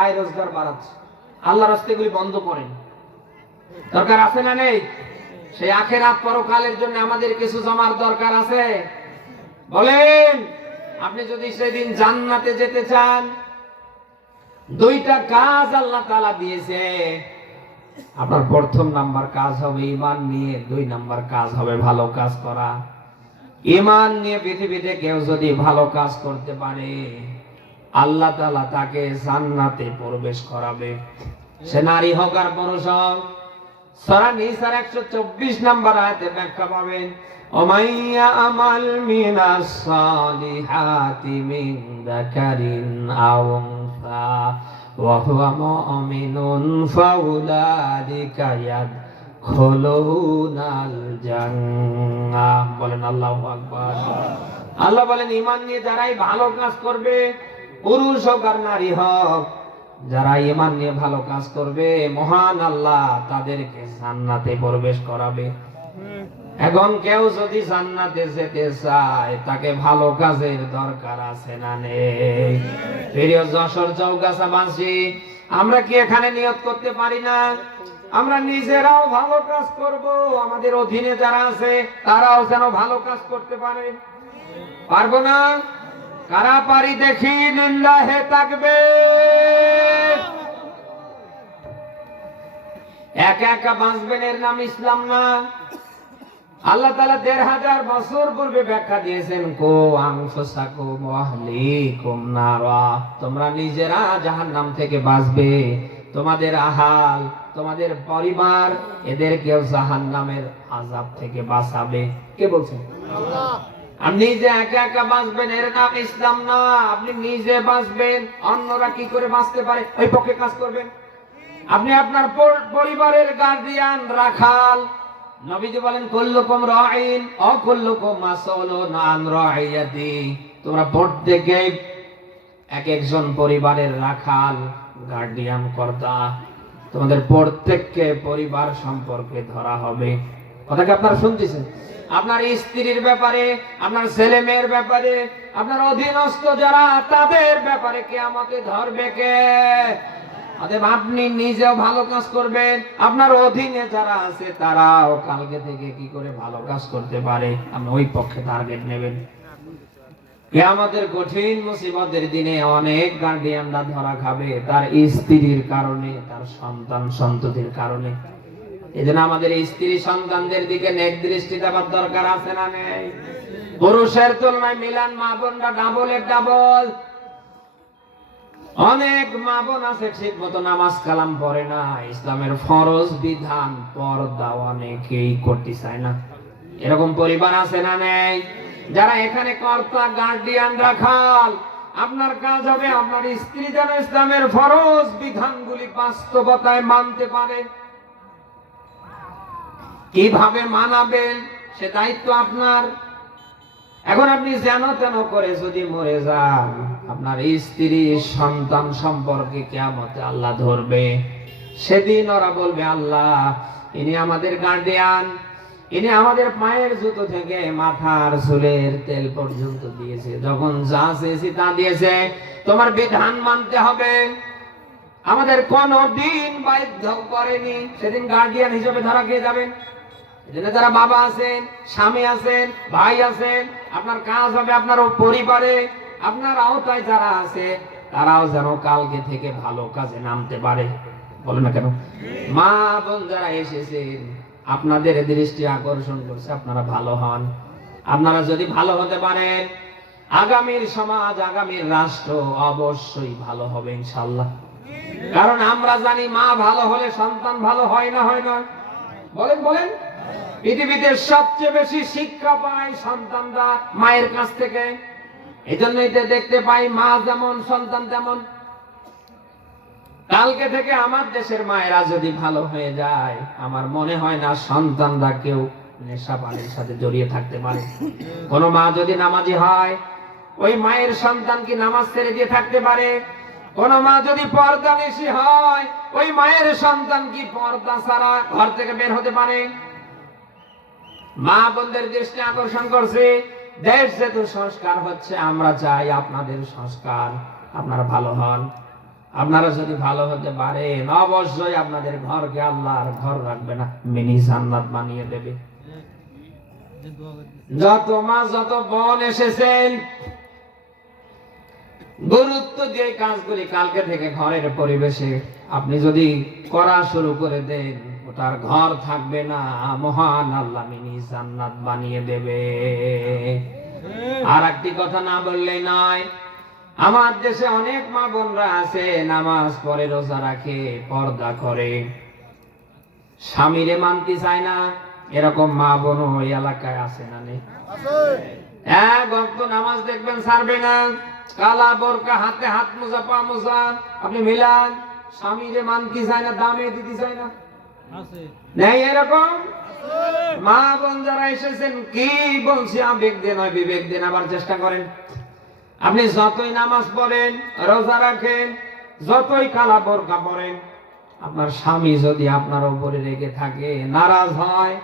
আয় রোজগার বাড়াচ্ছে। আল্লাহ রাস্তাগুলি বন্ধ করেন। দরকার আছে না নেই? সেই আখিরাত পরকালের জন্য আমাদের কিছু জমার দরকার আছে। বলেন, আপনি যদি সেদিন জান্নাতে যেতে চান, দুইটা কাজ আল্লাহ তাআলা দিয়েছে। আপনার প্রথম নাম্বার কাজ হবে ঈমান নিয়ে, 2 নাম্বার কাজ হবে ভালো কাজ করা। ঈমান নিয়ে পৃথিবীতে কেউ যদি ভালো কাজ করতে পারে, আল্লাহ তাআলা তাকে জান্নাতে প্রবেশ করাবে। সে নারী হোক আর পুরুষ হোক। সূরা নিসার 124 নম্বর আয়াতে ব্যাখ্যা পাবেন, ওমাইয়া আমাল মিনাস সালিহাতি মিন যাকারিন আও উনসা ওয়া হুয়া মুমিনুন ফাউলাইকা ইয়াদখুলুনাল জান্নাহ। বলেন আল্লাহু আকবার। আল্লাহ বলেন, ঈমান নিয়ে যারাই ভালো কাজ করবে, পুরুষ হোক আর নারী হোক, যারা ঈমান নিয়ে ভালো কাজ করবে, মহান আল্লাহ তাদেরকে জান্নাতে প্রবেশ করাবে। এখন কেউ যদি জান্নাতে যেতে চায়, তাকে ভালো কাজের দরকার আছে না নেই? প্রিয় যশোর চৌগাছাবাসী, আমরা কি এখানে নিয়ত করতে পারি না আমরা নিজেরাও ভালো কাজ করব, আমাদের অধীনে যারা আছে তারাও যেন ভালো কাজ করতে পারে? পারবো না? কারা পারি দেখি, লিল্লাহে তাকবীর। একা একা বাঁচবেন এর নাম ইসলাম না। আল্লাহ তাআলা ১৫০০ বছর পূর্বে ব্যাখ্যা দিয়েছেন, কো আনফুসাকুম ওয়া আহলিকুম নারা, তোমরা নিজেরা জাহান্নাম থেকে বাঁচবে, তোমাদের আহাল, তোমাদের পরিবার, এদেরকেও জাহান্নামের আযাব থেকে বাঁচাবে। কে বলছেন? আল্লাহ। আপনি নিজে একা একা বাঁচবেন এর নাম ইসলাম না। আপনি নিজে বাঁচবেন, অন্যরা কি করে বাঁচতে পারে ওই পক্ষে কাজ করবেন। আপনি আপনার পরিবারের গার্ডিয়ান, রাখাল। নবীজি বলেন, কুল্লুকুম রাঈন ওয়া কুল্লুকুম মাসউলুন আন রাইয়াতি। তোমরা প্রত্যেকে এক একজন পরিবারের রাখাল, গার্ডিয়ান, কর্তা। তোমাদের প্রত্যেককে পরিবার সম্পর্কে ধরা হবে। কথা কি আপনারা শুনতেছেন? আপনার স্ত্রীর ব্যাপারে, আপনার ছেলে মেয়ের ব্যাপারে, আপনার অধীনস্থ যারা, তাদের ব্যাপারে কিয়ামতে ধরবে কে? অতএব আপনি নিজেও ভালো কাজ করবেন, আপনার অধীনে যারা আছে তারাও কালকে থেকে কি করে ভালো কাজ করতে পারে আপনি ওই পক্ষে টার্গেট নেবেন। কিয়ামতের কঠিন মুসিবতের দিনে অনেক গার্ডিয়ানরা ধরা খাবে তার স্ত্রীর কারণে, তার সন্তান সন্ততির কারণে। এজন্য আমাদের স্ত্রী সন্তানদের দিকে নেক দৃষ্টি দেওয়ার দরকার আছে না নেই? পুরুষের তুলনায় মিলান মা বোনরা ডাবলের ডাবল। অনেক মা বোন আছে ঠিক মতো নামাজ কালাম পড়ে না, ইসলামের ফরজ বিধান পর্দা অনেকেই করতে চায় না। এরকম পরিবার আছে না নেই? যারা এখানে কর্তা, গার্ডিয়ান, রাখাল, আপনার কাজ হবে আপনার স্ত্রী যেন ইসলামের ফরজ বিধানগুলি বাস্তবতায় মানতে পারে। কিভাবে মানাবেন সে দায়িত্ব আপনার। এখন আপনি যেন তেন করে যদি মরে যান, আপনার স্ত্রী সন্তান সম্পর্কে কিয়ামতে আল্লাহ ধরবে। সেদিন ওরা বলবে, আল্লাহ ইনি আমাদের গার্ডিয়ান, ইনি আমাদের পায়ের জুতো থেকে মাথার চুলের তেল পর্যন্ত দিয়েছে, যখন যা চেয়েছি তা দিয়েছে, তোমার বিধান মানতে হবে, আমাদের কোনো দিন বাধ্য করেনি। সেদিন গার্ডিয়ান হিসেবে ধরা খেয়ে যাবেন। যারা বাবা আছেন, স্বামী আছেন, ভাই আছেন, আপনার কাজ হবে আপনার পরিবারে, আপনার আওতায় যারা আছে তারাও যেন কালকে থেকে ভালো কাজে নামতে পারে। বলো না কেন? মা বোন যারা এসেছেন, আপনাদের দৃষ্টি আকর্ষণ করছে আপনারা ভালো হন। আপনারা যদি ভালো হতে পারেন, আগামীর সমাজ, আগামীর রাষ্ট্র অবশ্যই ভালো হবে ইনশাআল্লাহ। কারণ আমরা জানি মা ভালো হলে সন্তান ভালো হয় না, হয় না? বলেন বলেন। পৃথিবীতে সবচেয়ে বেশি শিক্ষা পায় সন্তানরা মায়ের কাছ থেকে। এই জন্যই তো দেখতে পাই মা যেমন সন্তান তেমন। কালকে থেকে আমার দেশের মায়েরা যদি ভালো হয়ে যায়, আমার মনে হয় না সন্তানরা কেউ নেশা পানির সাথে জড়িয়ে থাকতে পারে। কোন মা যদি নামাজি হয়, ওই মায়ের সন্তান কি নামাজ ছেড়ে দিয়ে থাকতে পারে? কোন মা যদি পর্দানিশী হয়, ওই মায়ের সন্তান কি পর্দা ছাড়া ঘর থেকে বের হতে পারে? মা বোনদের দৃষ্টি আকর্ষণ করছে, দেশ যেহেতু সংস্কার হচ্ছে, আমরা চাই আপনাদের সংস্কার, আপনারা ভালো হন। আপনারা যদি ভালো হতে পারেন, অবশ্যই আপনাদের ঘরকে আল্লাহর ঘর রাখবে না, মিনি জান্নাত বানিয়ে দেবে। যত মা যত বোন এসেছেন, গুরুত্ব দিয়ে কাজগুলি কালকে থেকে ঘরের পরিবেশে আপনি যদি করা শুরু করে দেন, ওটার ঘর থাকবে না, মহান আল্লাহ মিনি জান্নাত বানিয়ে দেবে। আর একটি কথা না বললেই নয়, আমার দেশে অনেক মা বোনরা আছে, নামাজ পড়ে, রোজা রাখে, পর্দা করে, স্বামীরে মানতে চায় না। এরকম মা বোন ওই এলাকায় আছে না নেই? এক ওয়াক্ত নামাজ দেখবেন ছাড়বে না, কালা বোরকা, হাতে হাত মোজা, পা মোজা, আপনি মিলান, স্বামীরে মানতে চায় না, দামে দিতে চায় না। নেই এরকম মা বোন যারা এসেছেন? কি বলছি, আবেগ দিয়ে নয় বিবেক দিয়ে আবার চেষ্টা করেন। আপনি যতই নামাজ পড়েন, রোজা রাখেন, যতই কালা বোরকা পড়েন, আপনার স্বামী যদি আপনার উপরে রেগে থাকে, নারাজ হয়,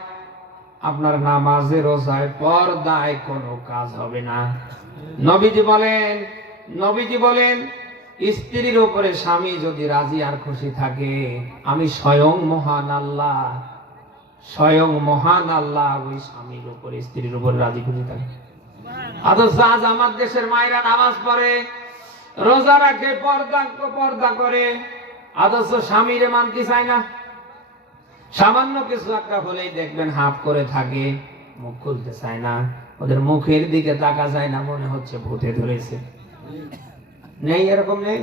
আপনার নামাজে, রোজায়, পর্দায় কোনো কাজ হবে না। নবীজি বলেন স্ত্রীর উপরে স্বামী যদি রাজি আর খুশি থাকে, আমি স্বয়ং মহান আল্লাহ ওই স্বামীর উপরে, স্ত্রীর উপরে রাজি খুশি থাকে। অথচ আজ আমার দেশের মায়েরা নামাজ পড়ে, রোজা রাখে, পর্দা করে, অথচ স্বামীরে মানতে চায় না। সামান্য কিছু একটা হলেই দেখবেন হাফ করে থাকে, মুখ খুলতে চায় না, ওদের মুখের দিকে তাকা যায় না, মনে হচ্ছে ভূতে ধরেছে। নেই এরকম? নেই?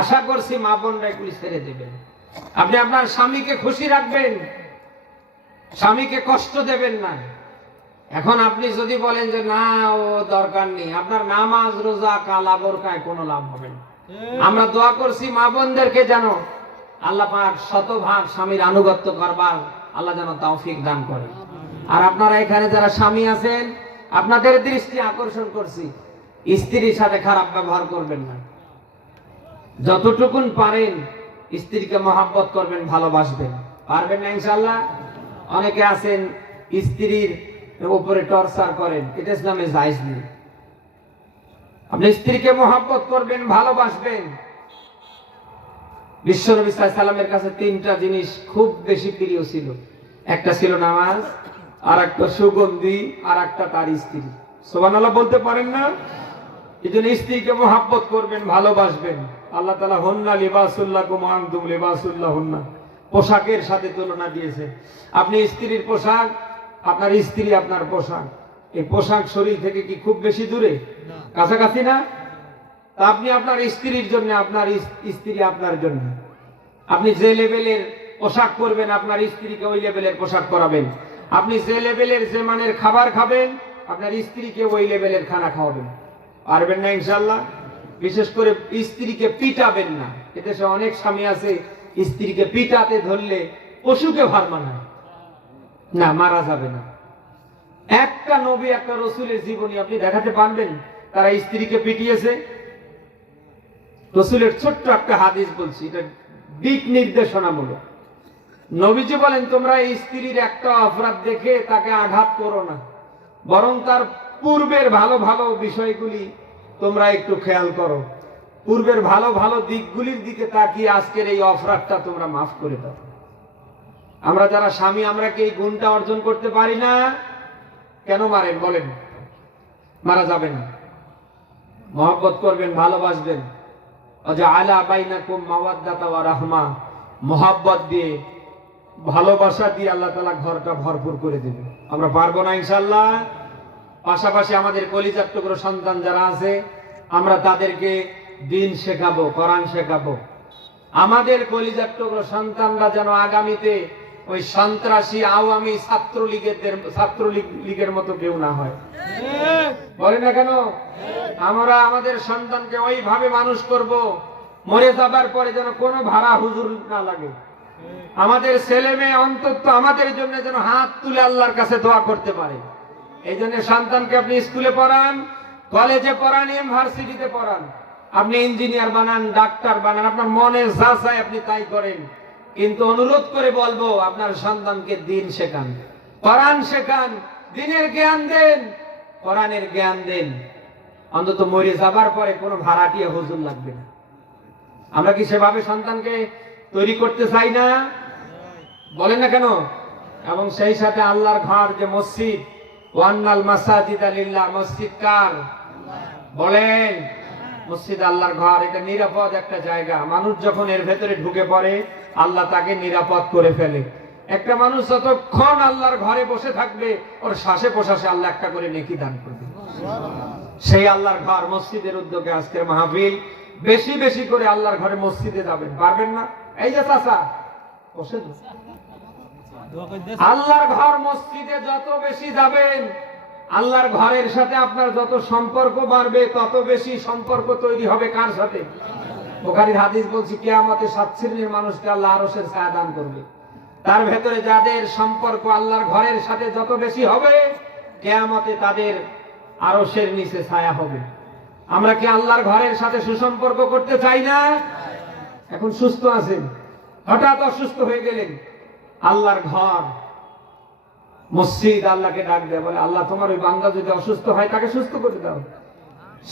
আশা করছি মা বোনরা এগুলি ছেড়ে দেবেন। আপনি আপনার স্বামীকে খুশি রাখবেন, স্বামীকে কষ্ট দেবেন না। এখন আপনি যদি বলেন যে না, ও দরকার নেই, আপনার নামাজ, রোজা, কালা বোরকায় কোনো লাভ হবে না। আমরা দোয়া করছি মা বোনদেরকে যেন আল্লাহ পাক শতভাগ স্বামীর আনুগত্য করবার আল্লাহ যেন তৌফিক দান করে। আর আপনারা এখানে যারা স্বামী আছেন, আপনাদের দৃষ্টি আকর্ষণ করছি, স্ত্রীর সাথে খারাপ ব্যবহার করবেন না। যতটুকুন পারেন স্ত্রীকে মহাব্বত করবেন, ভালোবাসবেন। পারবেন না ইনশাআল্লাহ? অনেকে আছেন স্ত্রীর উপরে টর্চার করেন, এটা ইসলামে জায়েজ নেই। আপনি স্ত্রীকে মহাব্বত করবেন, ভালোবাসবেন। বিশ্বনবী সাল্লাল্লাহু আলাইহি সাল্লামের কাছে তিনটা জিনিস খুব বেশি প্রিয় ছিল। একটা ছিল নামাজ, আর একটা সুগন্ধি, আর একটা তার স্ত্রী। সুবহানাল্লাহ বলতে পারেন না? এই জন্য স্ত্রীকে মহাব্বত করবেন, ভালোবাসবেন। আল্লাহ তাআলা হুন্না লিবাসুল লাকুম ওয়া আনতুম লিবাসুল লাহুন্না, পোশাকের সাথে তুলনা দিয়েছে। আপনি স্ত্রীর পোশাক, আপনার স্ত্রী আপনার পোশাক। এই পোশাক শরীর থেকে কি খুব বেশি দূরে? কাছাকাছি না? তা আপনি আপনার স্ত্রীর জন্য, আপনার স্ত্রী আপনার জন্য। আপনি যে লেভেলের পোশাক পরবেন, আপনার স্ত্রীকে ওই লেভেলের পোশাক পরাবেন। আপনি যে লেভেলের, যে মানের খাবার খাবেন, আপনার স্ত্রীকে ওই লেভেলের খানা খাওয়াবেন। পারবেন না ইনশাআল্লাহ? বিশেষ করে স্ত্রীকে পিটাবেন না। এদেশে অনেক স্বামী আছে, স্ত্রীকে পিটাতে ধরলে পশুকে ভার মানায় না, মারা যাবে না। একটা নবী, একটা রসুলের জীবনী আপনি দেখাতে পারবেন তারা স্ত্রীকে পিটিয়েছে? রসুলের ছোট্ট একটা হাদিস বলছি, এটা দিক নির্দেশনামূলক। নবীজি বলেন, তোমরা এই স্ত্রীর একটা অপরাধ দেখে তাকে আঘাত করো না, বরং তার পূর্বের ভালো ভালো বিষয়গুলি তোমরা একটু খেয়াল করো। পূর্বের ভালো ভালো দিকগুলির দিকে তাকিয়ে আজকের এই অপরাধটা তোমরা মাফ করে দাও। আমরা যারা স্বামী, আমরা কি এই গুণটা অর্জন করতে পারি না? কেন মারেন বলেন? মারা যাবে না। মহব্বত করবেন, ভালোবাসবেন। ওয়াজআলা বাইনাকুম মাওয়াদ্দাতা ওয়া রাহমা, মহব্বত দিয়ে, ভালোবাসা দিয়ে আল্লাহ তাআলা ঘরটা ভরপুর করে দেবে। আমরা পারবো না ইনশাআল্লাহ? পাশাপাশি আমাদের কলিজার টুকরো সন্তান যারা আছে আমরা তাদেরকে দিন শেখাবো, কোরআন শেখাবো। আমাদের কলিজার টুকরো সন্তানরা যেন আগামীতে ওই সন্ত্রাসী আওয়ামী ছাত্রলীগের মতো কেউ না হয়। বলে না কেন? আমরা আমাদের সন্তানকে ওইভাবে মানুষ করব, মরে যাবার পরে যেন কোনো ভাড়া হুজুর না লাগে। আমাদের ছেলে মেয়ে অন্তত আমাদের জন্য যেন হাত তুলে আল্লাহর কাছে দোয়া করতে পারে। এই জন্য সন্তানকে আপনি স্কুলে পড়ান, কলেজে পড়ান, ইউনিভার্সিটিতে পড়ান, আপনি ইঞ্জিনিয়ার বানান, ডাক্তার বানান, আপনার মনে যা চায় আপনি তাই করেন। কিন্তু অনুরোধ করে বলবো আপনার সন্তানকে দিন শেখান, কোরআন শেখান, দিনের জ্ঞান দেন, কোরআনের জ্ঞান দেন। অন্তত মরে যাবার পরে কোনো ভাড়াটিয়া হুজুর লাগবে না। আমরা কি সেভাবে সন্তানকে তৈরি করতে চাই না? বলেন না কেন? এবং সেই সাথে আল্লাহর ঘর যে মসজিদ, ওয়ান্নাল মাসাজিদা লিল্লাহ, মসজিদ কার? বলেন। মসজিদ আল্লাহর ঘর, এটা নিরাপদ একটা জায়গা। মানুষ যখন এর ভেতরে ঢুকে পড়ে আল্লাহ তাকে নিরাপদ করে ফেলে। একটা মানুষ যতক্ষণ আল্লাহর ঘরে বসে থাকবে ওর শ্বাসে প্রশ্বাসে আল্লাহ একটা করে নেকি দান করবে। সেই আল্লাহর ঘর মসজিদের উদ্যোগে আজকের মাহফিল। বেশি বেশি করে আল্লাহর ঘরে মসজিদে যাবেন। পারবেন না? এই যে চাচা বসে, আল্লাহর ঘর মসজিদে যত বেশি যাবেন আল্লাহর ঘরের সাথে আপনার যত সম্পর্ক বাড়বে তত বেশি সম্পর্ক তৈরি হবে কার সাথে? বুখারীর হাদিস বলছি, কিয়ামতে 7 শ্রেণীর মানুষকে আল্লাহ আরশের ছায়া দান করবে। তার ভেতরে যাদের সম্পর্ক আল্লাহর ঘরের সাথে যত বেশি হবে কিয়ামতে তাদের আরশের নিচে ছায়া হবে। আমরা কি আল্লাহর ঘরের সাথে সুসম্পর্ক করতে চাই না? এখন সুস্থ আছেন, হঠাৎ অসুস্থ হয়ে গেলেন, আল্লাহর ঘর মসজিদ আল্লাহকে ডাক দেয়, বলে আল্লাহ তোমার ওই বান্দা যদি অসুস্থ হয় তাকে সুস্থ করে দাও।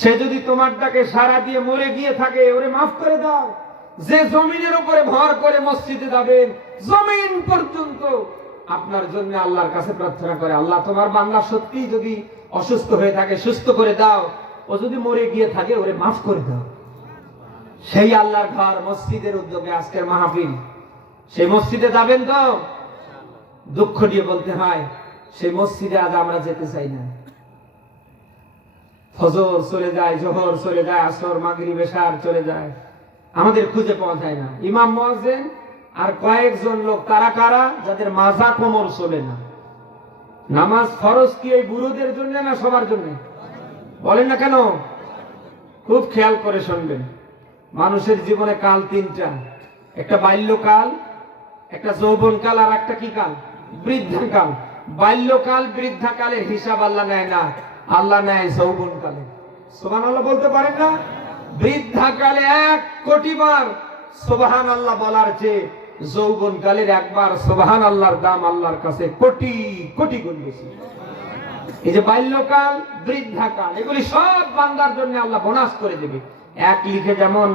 সে যদি তোমার ডাকে সাড়া দিয়ে মরে গিয়ে থাকে ওরে মাফ করে দাও। যে জমিনের উপরে ভর করে মসজিদে যাবেন, জমিন পর্যন্ত আপনার জন্য আল্লাহর কাছে প্রার্থনা করে, আল্লাহ তোমার বান্দা সত্যি যদি অসুস্থ হয়ে থাকে সুস্থ করে দাও, ও যদি মরে গিয়ে থাকে ওরে মাফ করে দাও। সেই আল্লাহর ঘর মসজিদের উদ্যোগে আজকের মাহফিল। সেই মসজিদে যাবেন তো? দুঃখ দিয়ে বলতে হয় সেই মসজিদে আজ আমরা যেতে চাই না। ফজর চলে যায়, জোহর চলে যায়, আসর, মাগরিব, এশা চলে যায়, আমাদের খুঁজে পাওয়া যায় না। ইমাম মুয়াজ্জিন আর কয়েকজন লোক, তারা কারা? যাদের মাজা কোমর চলে না। নামাজ ফরজ কি এই বুড়োদের জন্য না সবার জন্য? বলেন না কেন? খুব খেয়াল করে শুনবেন। মানুষের জীবনে কাল তিনটা, একটা বাল্যকাল, একটা যৌবনকাল, আর একটা কি কাল? বৃদ্ধাকাল। বাল্যকাল বৃদ্ধাকালের হিসাব আল্লাহ নেয় না, আল্লাহ নেয় যৌবনকালে। সুবহানাল্লাহ বলতে পারেন না? বৃদ্ধাকালে 1 কোটি বার সুবহানাল্লাহ বলার চেয়ে যৌবনকালের একবার সুবহানাল্লাহর দাম আল্লাহর কাছে কোটি কোটি গুণ বেশি। এই যে বাল্যকাল, বৃদ্ধাকাল, এগুলি সব বান্দার জন্য আল্লাহ বোনাস করে দেবে। 1 লিখে যেমন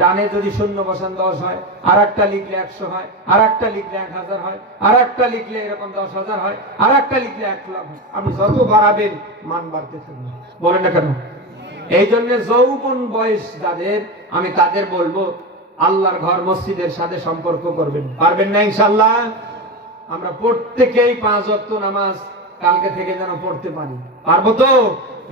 ডানে যদি শূন্য বসান 10 হয়, আর একটা লিখলে 100 হয়, আর একটা লিখলে 1000 হয়, আর একটা লিখলে এরকম 10,000 হয়, আর একটা লিখলে 1 লাখ হয়। আপনি যত বাড়াবেন মান বাড়তে থাকবে। বলেন না কেন? এই জন্য যৌবন বয়স যাদের, আমি তাদের বলবো আল্লাহর ঘর মসজিদের সাথে সম্পর্ক করবেন। পারবেন না ইনশাআল্লাহ? আমরা প্রত্যেকেই 5 ওয়াক্ত নামাজ কালকে থেকে যেন পড়তে পারি। পারবো তো?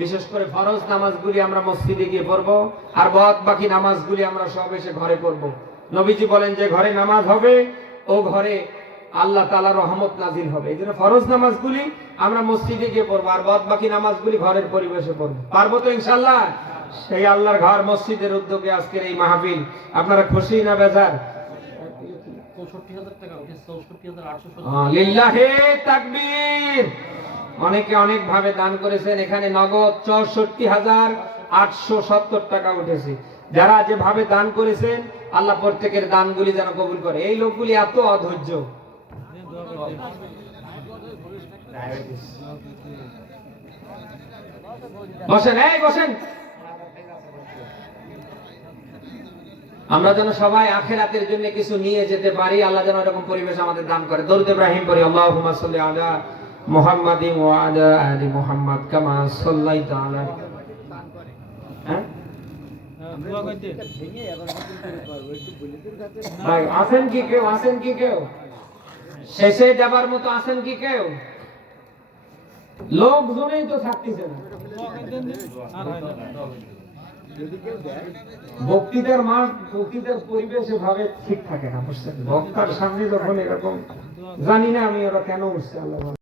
বিশেষ করে ফরজ নামাজগুলি আমরা মসজিদে গিয়ে পড়বো, আর বাকি নামাজগুলি আমরা সব এসে ঘরে পড়বো। নবীজি বলেন যে ঘরে নামাজ হবে ও ঘরে আল্লাহ তাআলার রহমত নাজিল হবে। এই জন্য ফরজ নামাজগুলি আমরা মসজিদে গিয়ে পড়বো, আর বাকি নামাজগুলি ঘরের পরিবেশে পড়বো। পারবো তো ইনশাআল্লাহ? সেই আল্লাহর ঘর মসজিদের উদ্যোগে আজকের এই মাহফিল। আপনারা খুশি না বেজার? ৬৪,০০০ টাকা উঠে ৬৪,৮৭০। লিল্লাহি তাকবীর। অনেকে অনেক ভাবে দান করেছেন। এখানে নগদ ৬৪,৮৭০ টাকা উঠেছে। যারা যেভাবে দান করেছেন আল্লাহ প্রত্যেকের দানগুলি যেন কবুল করে। এই লোকগুলি এত অধৈর্য। বসেন, এই বসেন। আমরা যেন সবাই আখিরাতের জন্য কিছু নিয়ে যেতে পারি। আল্লাহ যেন এরকম পরিবেশ আমাদের দান করে। দরুদ ইব্রাহিম পড়ি। আল্লাহুম্মা সাল্লি আলা মুহাম্মাদিন ওয়া আলা আলি মুহাম্মাদ কামা সাল্লাইতা আলা। ভাই আছেন কি কেউ? আছেন কি কেউ? শেষে যাবার মতো আছেন কি কেউ? লোকজনেই তো থাকতেছে না। বক্তৃতার মাঠ, বক্তৃতার পরিবেশ এভাবে ঠিক থাকে না, বুঝছেন? বক্তার সামনে যখন এরকম, জানি না আমি ওরা কেন উঠছে, আল্লাহ ভালো।